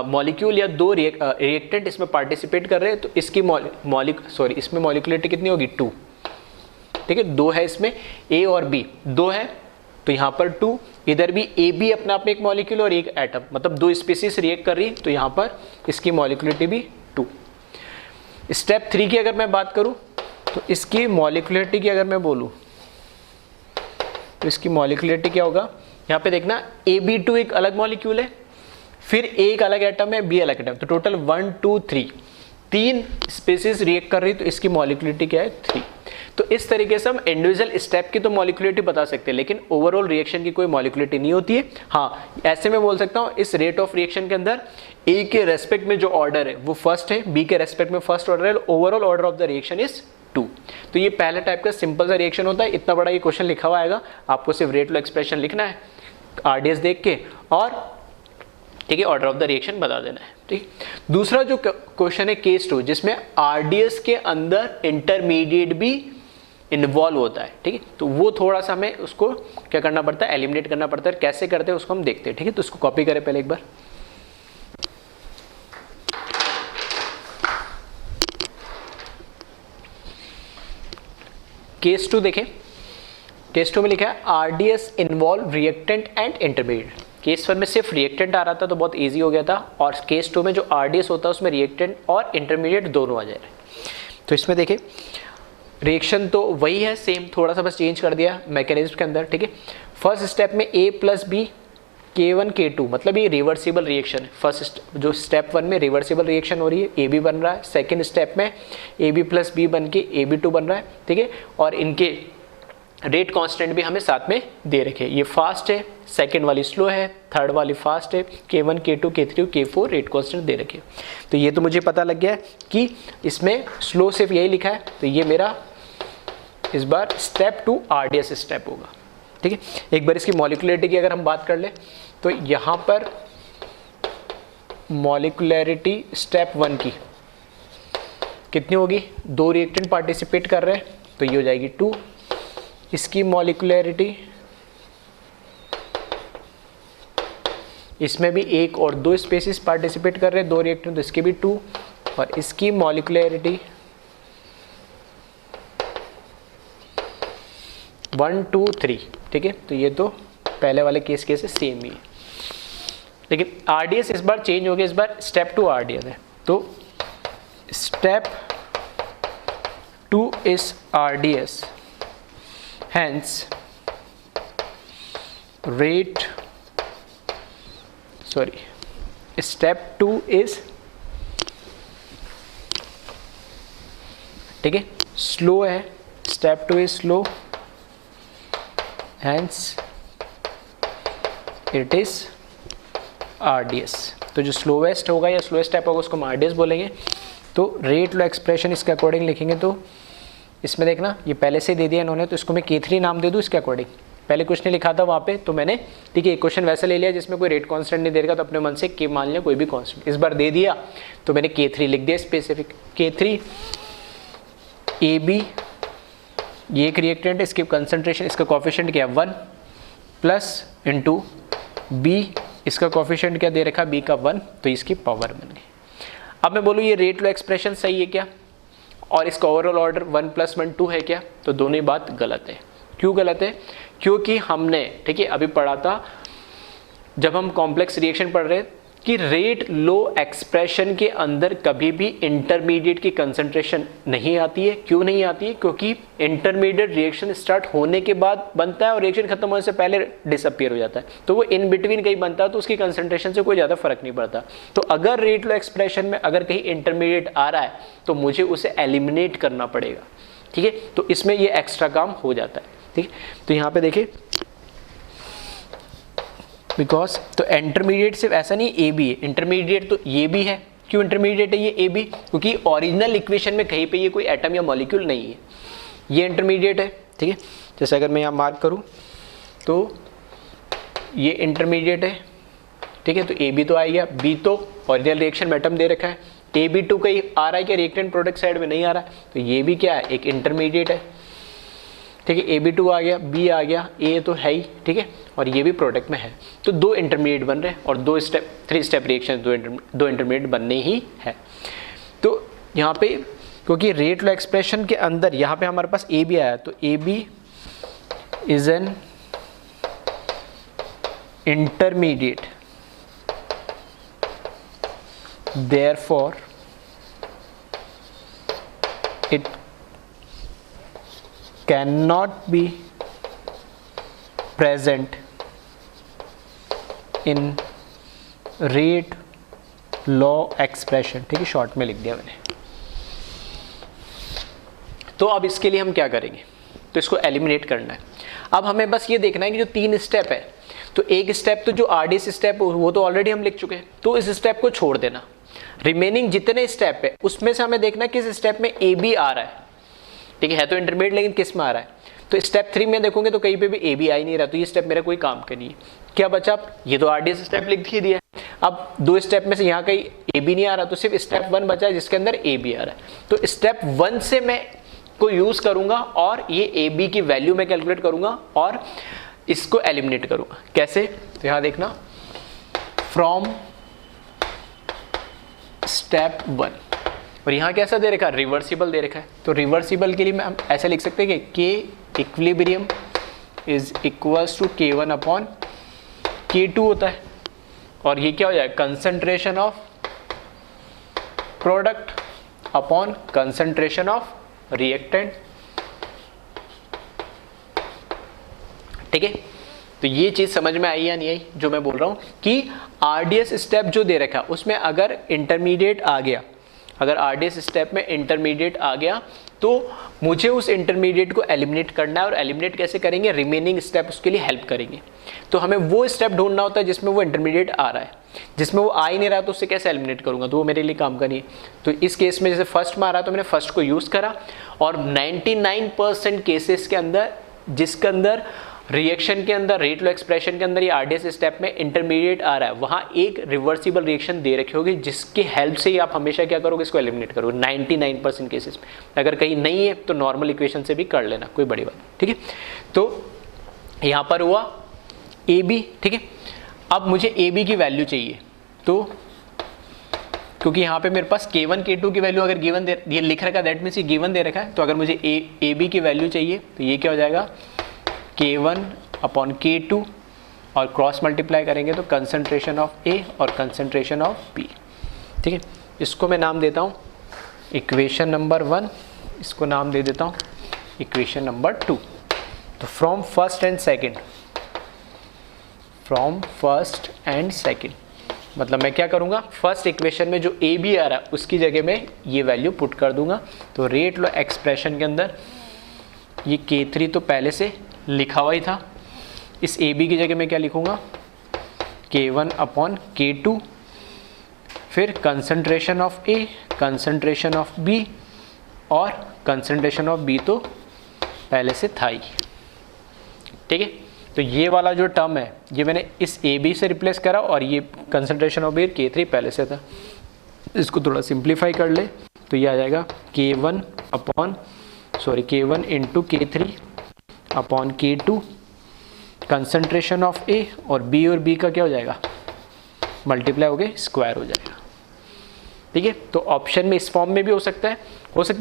मॉलिक्यूल या 2 रिएक्टेंट इसमें पार्टिसिपेट कर रहे हैं, तो इसकी इसमें मॉलिक्यूलरिटी कितनी होगी 2, ठीक है, 2 है इसमें, A और B 2 है, तो यहाँ पर 2, इधर भी AB अपने आप में एक मॉलिक्यूल और एक एटम, मतलब 2 स्पीसीज रिएक्ट कर रही, तो यहाँ पर इसकी मॉलिक्यूलरिटी भी 2। स्टेप 3 की अगर मैं बात करूँ तो इसकी मॉलिक्यूलरिटी की अगर मैं बोलूँ तो इसकी मॉलिक्यूलरिटी क्या होगा, यहाँ पे देखना AB2 एक अलग मॉलिक्यूल है, फिर A एक अलग एटम है, B अलग एटम, तो टोटल 1 2 3 3 स्पीसीज रिएक्ट कर रही, तो इसकी मॉलिक्यूलिटी क्या है 3। तो इस तरीके से हम इंडिविजुअल स्टेप की तो मॉलिक्यूलिटी बता सकते हैं, लेकिन ओवरऑल रिएक्शन की कोई मॉलिक्यूलिटी नहीं होती है। हाँ, ऐसे में बोल सकता हूँ इस रेट ऑफ रिएक्शन के अंदर ए के रेस्पेक्ट में जो ऑर्डर है वो फर्स्ट है, बी के रेस्पेक्ट में फर्स्ट ऑर्डर है, overall order of the reaction is 2। तो ये पहले टाइप का सिंपल सा रिएक्शन होता है। इतना बड़ा ये क्वेश्चन लिखा हुआ आएगा, आपको सिर्फ रेट लो एक्सप्रेशन लिखना है आरडीएस देख के, और ठीक है ऑर्डर ऑफ द रिएक्शन बता देना है। ठीक, दूसरा जो क्वेश्चन है केस 2, जिसमें आरडीएस के अंदर इंटरमीडिएट भी इन्वॉल्व होता है। ठीक है, तो वो थोड़ा सा हमें उसको क्या करना पड़ता है, एलिमिनेट करना पड़ता है। कैसे करते हैं उसको हम देखते हैं। ठीक है, तो उसको कॉपी करें पहले एक बार। केस 2 देखें, केस 2 में लिखा है RDS involve reactant and intermediate. Case 1 में सिर्फ रिएक्टेंट आ रहा था तो बहुत इजी हो गया था, और केस 2 में जो आरडीएस होता है उसमें रिएक्टेंट और इंटरमीडिएट दोनों आ जाए। तो इसमें देखिए रिएक्शन तो वही है सेम, थोड़ा सा बस चेंज कर दिया मैकेनिज्म के अंदर। ठीक है, फर्स्ट स्टेप में A + B K1 K2, मतलब ये रिवर्सिबल रिएक्शन है। फर्स्ट जो स्टेप 1 में रिवर्सिबल रिएक्शन हो रही है, AB बन रहा है। सेकेंड स्टेप में AB + B बन के AB2 बन रहा है। ठीक है, और इनके रेट कांस्टेंट भी हमें साथ में दे रखे। ये फास्ट है, सेकंड वाली स्लो है, थर्ड वाली फास्ट है, K1 K2 K3 K4 rate constant दे रखे। तो ये तो मुझे पता लग गया है कि इसमें स्लो सिर्फ यही लिखा है, तो ये मेरा इस बार स्टेप 2 आरडीएस स्टेप होगा। ठीक है, एक बार इसकी मॉलिक्यूलरिटी की अगर हम बात कर ले, तो यहाँ पर मॉलिक्यूलरिटी स्टेप 1 की कितनी होगी, 2 रिएक्टेंट पार्टिसिपेट कर रहे हैं तो ये हो जाएगी 2। इसकी मॉलिक्यूलरिटी, इसमें भी 1 और 2 स्पेसीज पार्टिसिपेट कर रहे हैं, 2 रिएक्टेंट, तो इसके भी 2, और इसकी मॉलिक्यूलरिटी 1 2 3। ठीक है, तो ये तो पहले वाले केस से सेम ही है, लेकिन आरडीएस इस बार चेंज हो गया, इस बार स्टेप 2 आरडीएस है। तो step 2 is RDS, hence step 2 is, ठीक है, स्लो है, step 2 is slow, hence it is RDS। तो जो स्लोवेस्ट होगा या स्लोएस्ट स्टेप होगा उसको हम RDS बोलेंगे। तो रेट लो एक्सप्रेशन इसके अकॉर्डिंग लिखेंगे, तो इसमें देखना ये पहले से दे दिया इन्होंने, तो इसको मैं K3 नाम दे दूँ इसके अकॉर्डिंग। पहले कुछ नहीं लिखा था वहाँ पे, तो मैंने ठीक है एक क्वेश्चन वैसे ले लिया जिसमें कोई रेट कांस्टेंट नहीं दे रहा, तो अपने मन से K मान लिया, कोई भी कांस्टेंट। इस बार दे दिया तो मैंने K3 लिख दिया स्पेसिफिक। K3 AB, ये एक रिएक्टेंट है, इसकी कंसंट्रेशन, इसका कोफिशिएंट क्या है 1 प्लस इंटू B, इसका कोफिशिएंट क्या दे रखा B का 1, तो इसकी पावर बन गई। अब मैं बोलूँ ये रेट लो एक्सप्रेशन सही है क्या, और इसका ओवरऑल ऑर्डर 1 + 1 2 है क्या, तो दोनों ही बात गलत है। क्यों गलत है, क्योंकि हमने ठीक है अभी पढ़ा था जब हम कॉम्प्लेक्स रिएक्शन पढ़ रहे कि रेट लो एक्सप्रेशन के अंदर कभी भी इंटरमीडिएट की कंसंट्रेशन नहीं आती है। क्यों नहीं आती है, क्योंकि इंटरमीडिएट रिएक्शन स्टार्ट होने के बाद बनता है और रिएक्शन खत्म होने से पहले डिसअपीयर हो जाता है, तो वो इन बिटवीन कहीं बनता है, तो उसकी कंसंट्रेशन से कोई ज़्यादा फर्क नहीं पड़ता। तो अगर रेट लो एक्सप्रेशन में अगर कहीं इंटरमीडिएट आ रहा है तो मुझे उसे एलिमिनेट करना पड़ेगा। ठीक है, तो इसमें ये एक्स्ट्रा काम हो जाता है। ठीक है, तो यहाँ पे देखिए बिकॉज, तो इंटरमीडिएट सिर्फ ऐसा नहीं ए बी है, इंटरमीडिएट तो ये भी है। क्यों इंटरमीडिएट है ये ए बी, क्योंकि ओरिजिनल इक्वेशन में कहीं पे ये कोई एटम या मॉलिक्यूल नहीं है, ये इंटरमीडिएट है। ठीक है, जैसे अगर मैं यहाँ मार्क करूँ तो ये इंटरमीडिएट है। ठीक है, तो ए बी तो आ गया, बी तो ओरिजिनल रिएक्शन में एटम दे रखा है, ए बी टू कहीं आ रहा है क्या रिएक्टेंट प्रोडक्ट साइड में, नहीं आ रहा है, तो ये भी क्या है एक इंटरमीडिएट है। ठीक है, AB2 आ गया, B आ गया, A तो है ही। ठीक है, और ये भी प्रोडक्ट में है, तो 2 इंटरमीडिएट बन रहे हैं, और 3 स्टेप रिएक्शन 2 इंटरमीडिएट बनने ही है। तो यहाँ पे क्योंकि रेट लो एक्सप्रेशन के अंदर यहाँ पे हमारे पास AB आया, तो AB is an intermediate, therefore it cannot be present in rate law expression। ठीक है, शॉर्ट में लिख दिया मैंने। तो अब इसके लिए हम क्या करेंगे, तो इसको एलिमिनेट करना है। अब हमें बस ये देखना है कि जो 3 स्टेप है, तो एक स्टेप तो जो RDS स्टेप वो तो ऑलरेडी हम लिख चुके हैं, तो इस स्टेप को छोड़ देना। रिमेनिंग जितने स्टेप है उसमें से हमें देखना है किस स्टेप में AB आ रहा है, ठीक है तो इंटरमीडिएट, लेकिन किस में आ रहा है। तो स्टेप 3 में देखोगे तो कहीं पे भी AB आ ही नहीं रहा, तो ये स्टेप मेरा कोई काम का नहीं है। क्या बचा, ये तो RDS स्टेप लिख ही दिया। अब 2 स्टेप में से यहाँ कहीं AB नहीं आ रहा, तो सिर्फ स्टेप 1 बचा है जिसके अंदर AB आ रहा है। तो स्टेप 1 से मैं को यूज करूंगा और ये AB की वैल्यू मैं कैलकुलेट करूंगा और इसको एलिमिनेट करूंगा। कैसे, तो यहां देखना, फ्रॉम स्टेप 1, और यहां कैसा दे रखा है, रिवर्सिबल दे रखा है। तो रिवर्सिबल के लिए हम ऐसे लिख सकते हैं कि K equilibrium is equals to K1 upon K2 होता है, और ये क्या हो जाएगा, concentration of product upon concentration of reactant, ठीक है। तो ये चीज समझ में आई या नहीं आई जो मैं बोल रहा हूं कि RDS स्टेप जो दे रखा उसमें अगर इंटरमीडिएट आ गया, अगर RDS स्टेप में इंटरमीडिएट आ गया तो मुझे उस इंटरमीडिएट को एलिमिनेट करना है, और एलिमिनेट कैसे करेंगे, रिमेनिंग स्टेप उसके लिए हेल्प करेंगे। तो हमें वो स्टेप ढूंढना होता है जिसमें वो इंटरमीडिएट आ रहा है, जिसमें वो आ ही नहीं रहा तो उससे कैसे एलिमिनेट करूंगा, तो वो मेरे लिए काम का नहीं है। तो इस केस में जैसे फर्स्ट में आ रहा तो मैंने फर्स्ट को यूज करा, और 99% केसेस के अंदर जिसके अंदर रिएक्शन के अंदर रेट लॉ एक्सप्रेशन के अंदर ये RDS स्टेप में इंटरमीडिएट आ रहा है, वहां एक रिवर्सिबल रिएक्शन दे रखी होगी जिसकी हेल्प से ही आप हमेशा क्या करोगे, इसको एलिमिनेट करोगे 99% केसेस में। अगर कहीं नहीं है तो नॉर्मल इक्वेशन से भी कर लेना, कोई बड़ी बात, ठीक है। तो यहां पर हुआ AB, ठीक है। अब मुझे AB की वैल्यू चाहिए, तो क्योंकि यहाँ पे मेरे पास K1 K2 की वैल्यू अगर गिवन ये लिख रखा है, दैट मीन्स ये गिवन दे रखा है, तो अगर मुझे AB की वैल्यू चाहिए तो ये क्या हो जाएगा, K1 अपॉन K2, और क्रॉस मल्टीप्लाई करेंगे तो कंसंट्रेशन ऑफ A और कंसंट्रेशन ऑफ B, ठीक है। इसको मैं नाम देता हूँ इक्वेशन नंबर 1, इसको नाम दे देता हूँ इक्वेशन नंबर 2। तो फ्रॉम फर्स्ट एंड सेकेंड मतलब मैं क्या करूँगा, फर्स्ट इक्वेशन में जो AB आ रहा है उसकी जगह में ये वैल्यू पुट कर दूंगा। तो रेट लॉ एक्सप्रेशन के अंदर ये K3 तो पहले से लिखा हुआ ही था, इस AB की जगह में क्या लिखूंगा, K1 अपॉन K2, फिर concentration of A, concentration of B, और कंसंट्रेशन ऑफ B तो पहले से था ही, ठीक है। तो ये वाला जो टर्म है ये मैंने इस AB से रिप्लेस करा, और ये कंसंट्रेशन ऑफ B K3 पहले से था। इसको थोड़ा सिंप्लीफाई कर ले तो ये आ जाएगा K1 into K3 upon K2, concentration of A, और B का क्या हो जाएगा, मल्टीप्लाई हो गए, स्क्वायर हो जाएगा, ठीक है। तो ऑप्शन में इस फॉर्म में भी हो सकता है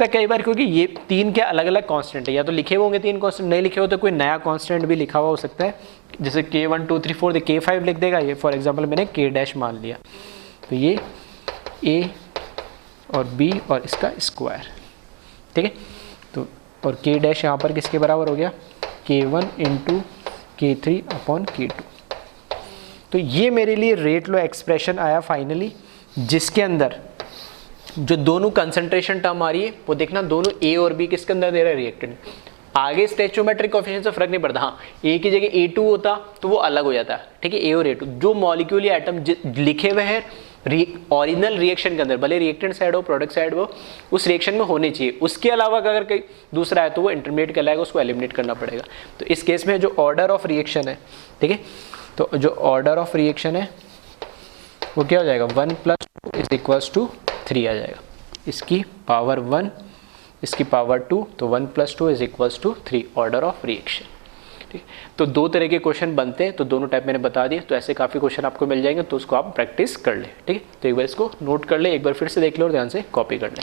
कई बार, क्योंकि ये 3 के अलग अलग कांस्टेंट है, या तो लिखे होंगे 3 कांस्टेंट, नहीं लिखे हो तो कोई नया कांस्टेंट भी लिखा हुआ हो सकता है, जैसे K1 2 3 4 K5 लिख देगा ये, फॉर एग्जांपल मैंने K डैश मान लिया, तो ये A और B और इसका स्क्वायर, ठीक है। तो और K डैश यहाँ पर किसके बराबर हो गया, K1 into K3 upon K2। तो ये मेरे लिए रेट लॉ एक्सप्रेशन आया फाइनली, जिसके अंदर जो दोनों कंसंट्रेशन टर्म आ रही है वो देखना, दोनों A और B किसके अंदर दे रहा है, रिएक्टेंट। आगे स्टोइचोमेट्रिक कोएफिशिएंट से फर्क नहीं पड़ता, हाँ A की जगह A2 होता तो वो अलग हो जाता, ठीक है। A और A2 जो मॉलिक्यूल या एटम लिखे हुए हैं ओरिजिनल रिएक्शन के अंदर, भले रिएक्टेंट साइड हो प्रोडक्ट साइड हो, उस रिएक्शन में होने चाहिए। उसके अलावा अगर कोई दूसरा है तो वो इंटरमीडिएट कहलाएगा, उसको एलिमिनेट करना पड़ेगा। तो इस केस में जो ऑर्डर ऑफ रिएक्शन है, ठीक है, तो जो ऑर्डर ऑफ रिएक्शन है वो क्या हो जाएगा, 1 + 2 इज इक्वल्स टू 3 आ जाएगा। इसकी पावर 1, इसकी पावर 2, तो 1 + 2 is equals to 3 order of reaction, ठीक। तो 2 तरह के क्वेश्चन बनते हैं, तो दोनों टाइप मैंने बता दिए। तो ऐसे काफ़ी क्वेश्चन आपको मिल जाएंगे, तो उसको आप प्रैक्टिस कर ले, ठीक है। तो एक बार इसको नोट कर ले, एक बार फिर से देख लो और ध्यान से कॉपी कर ले।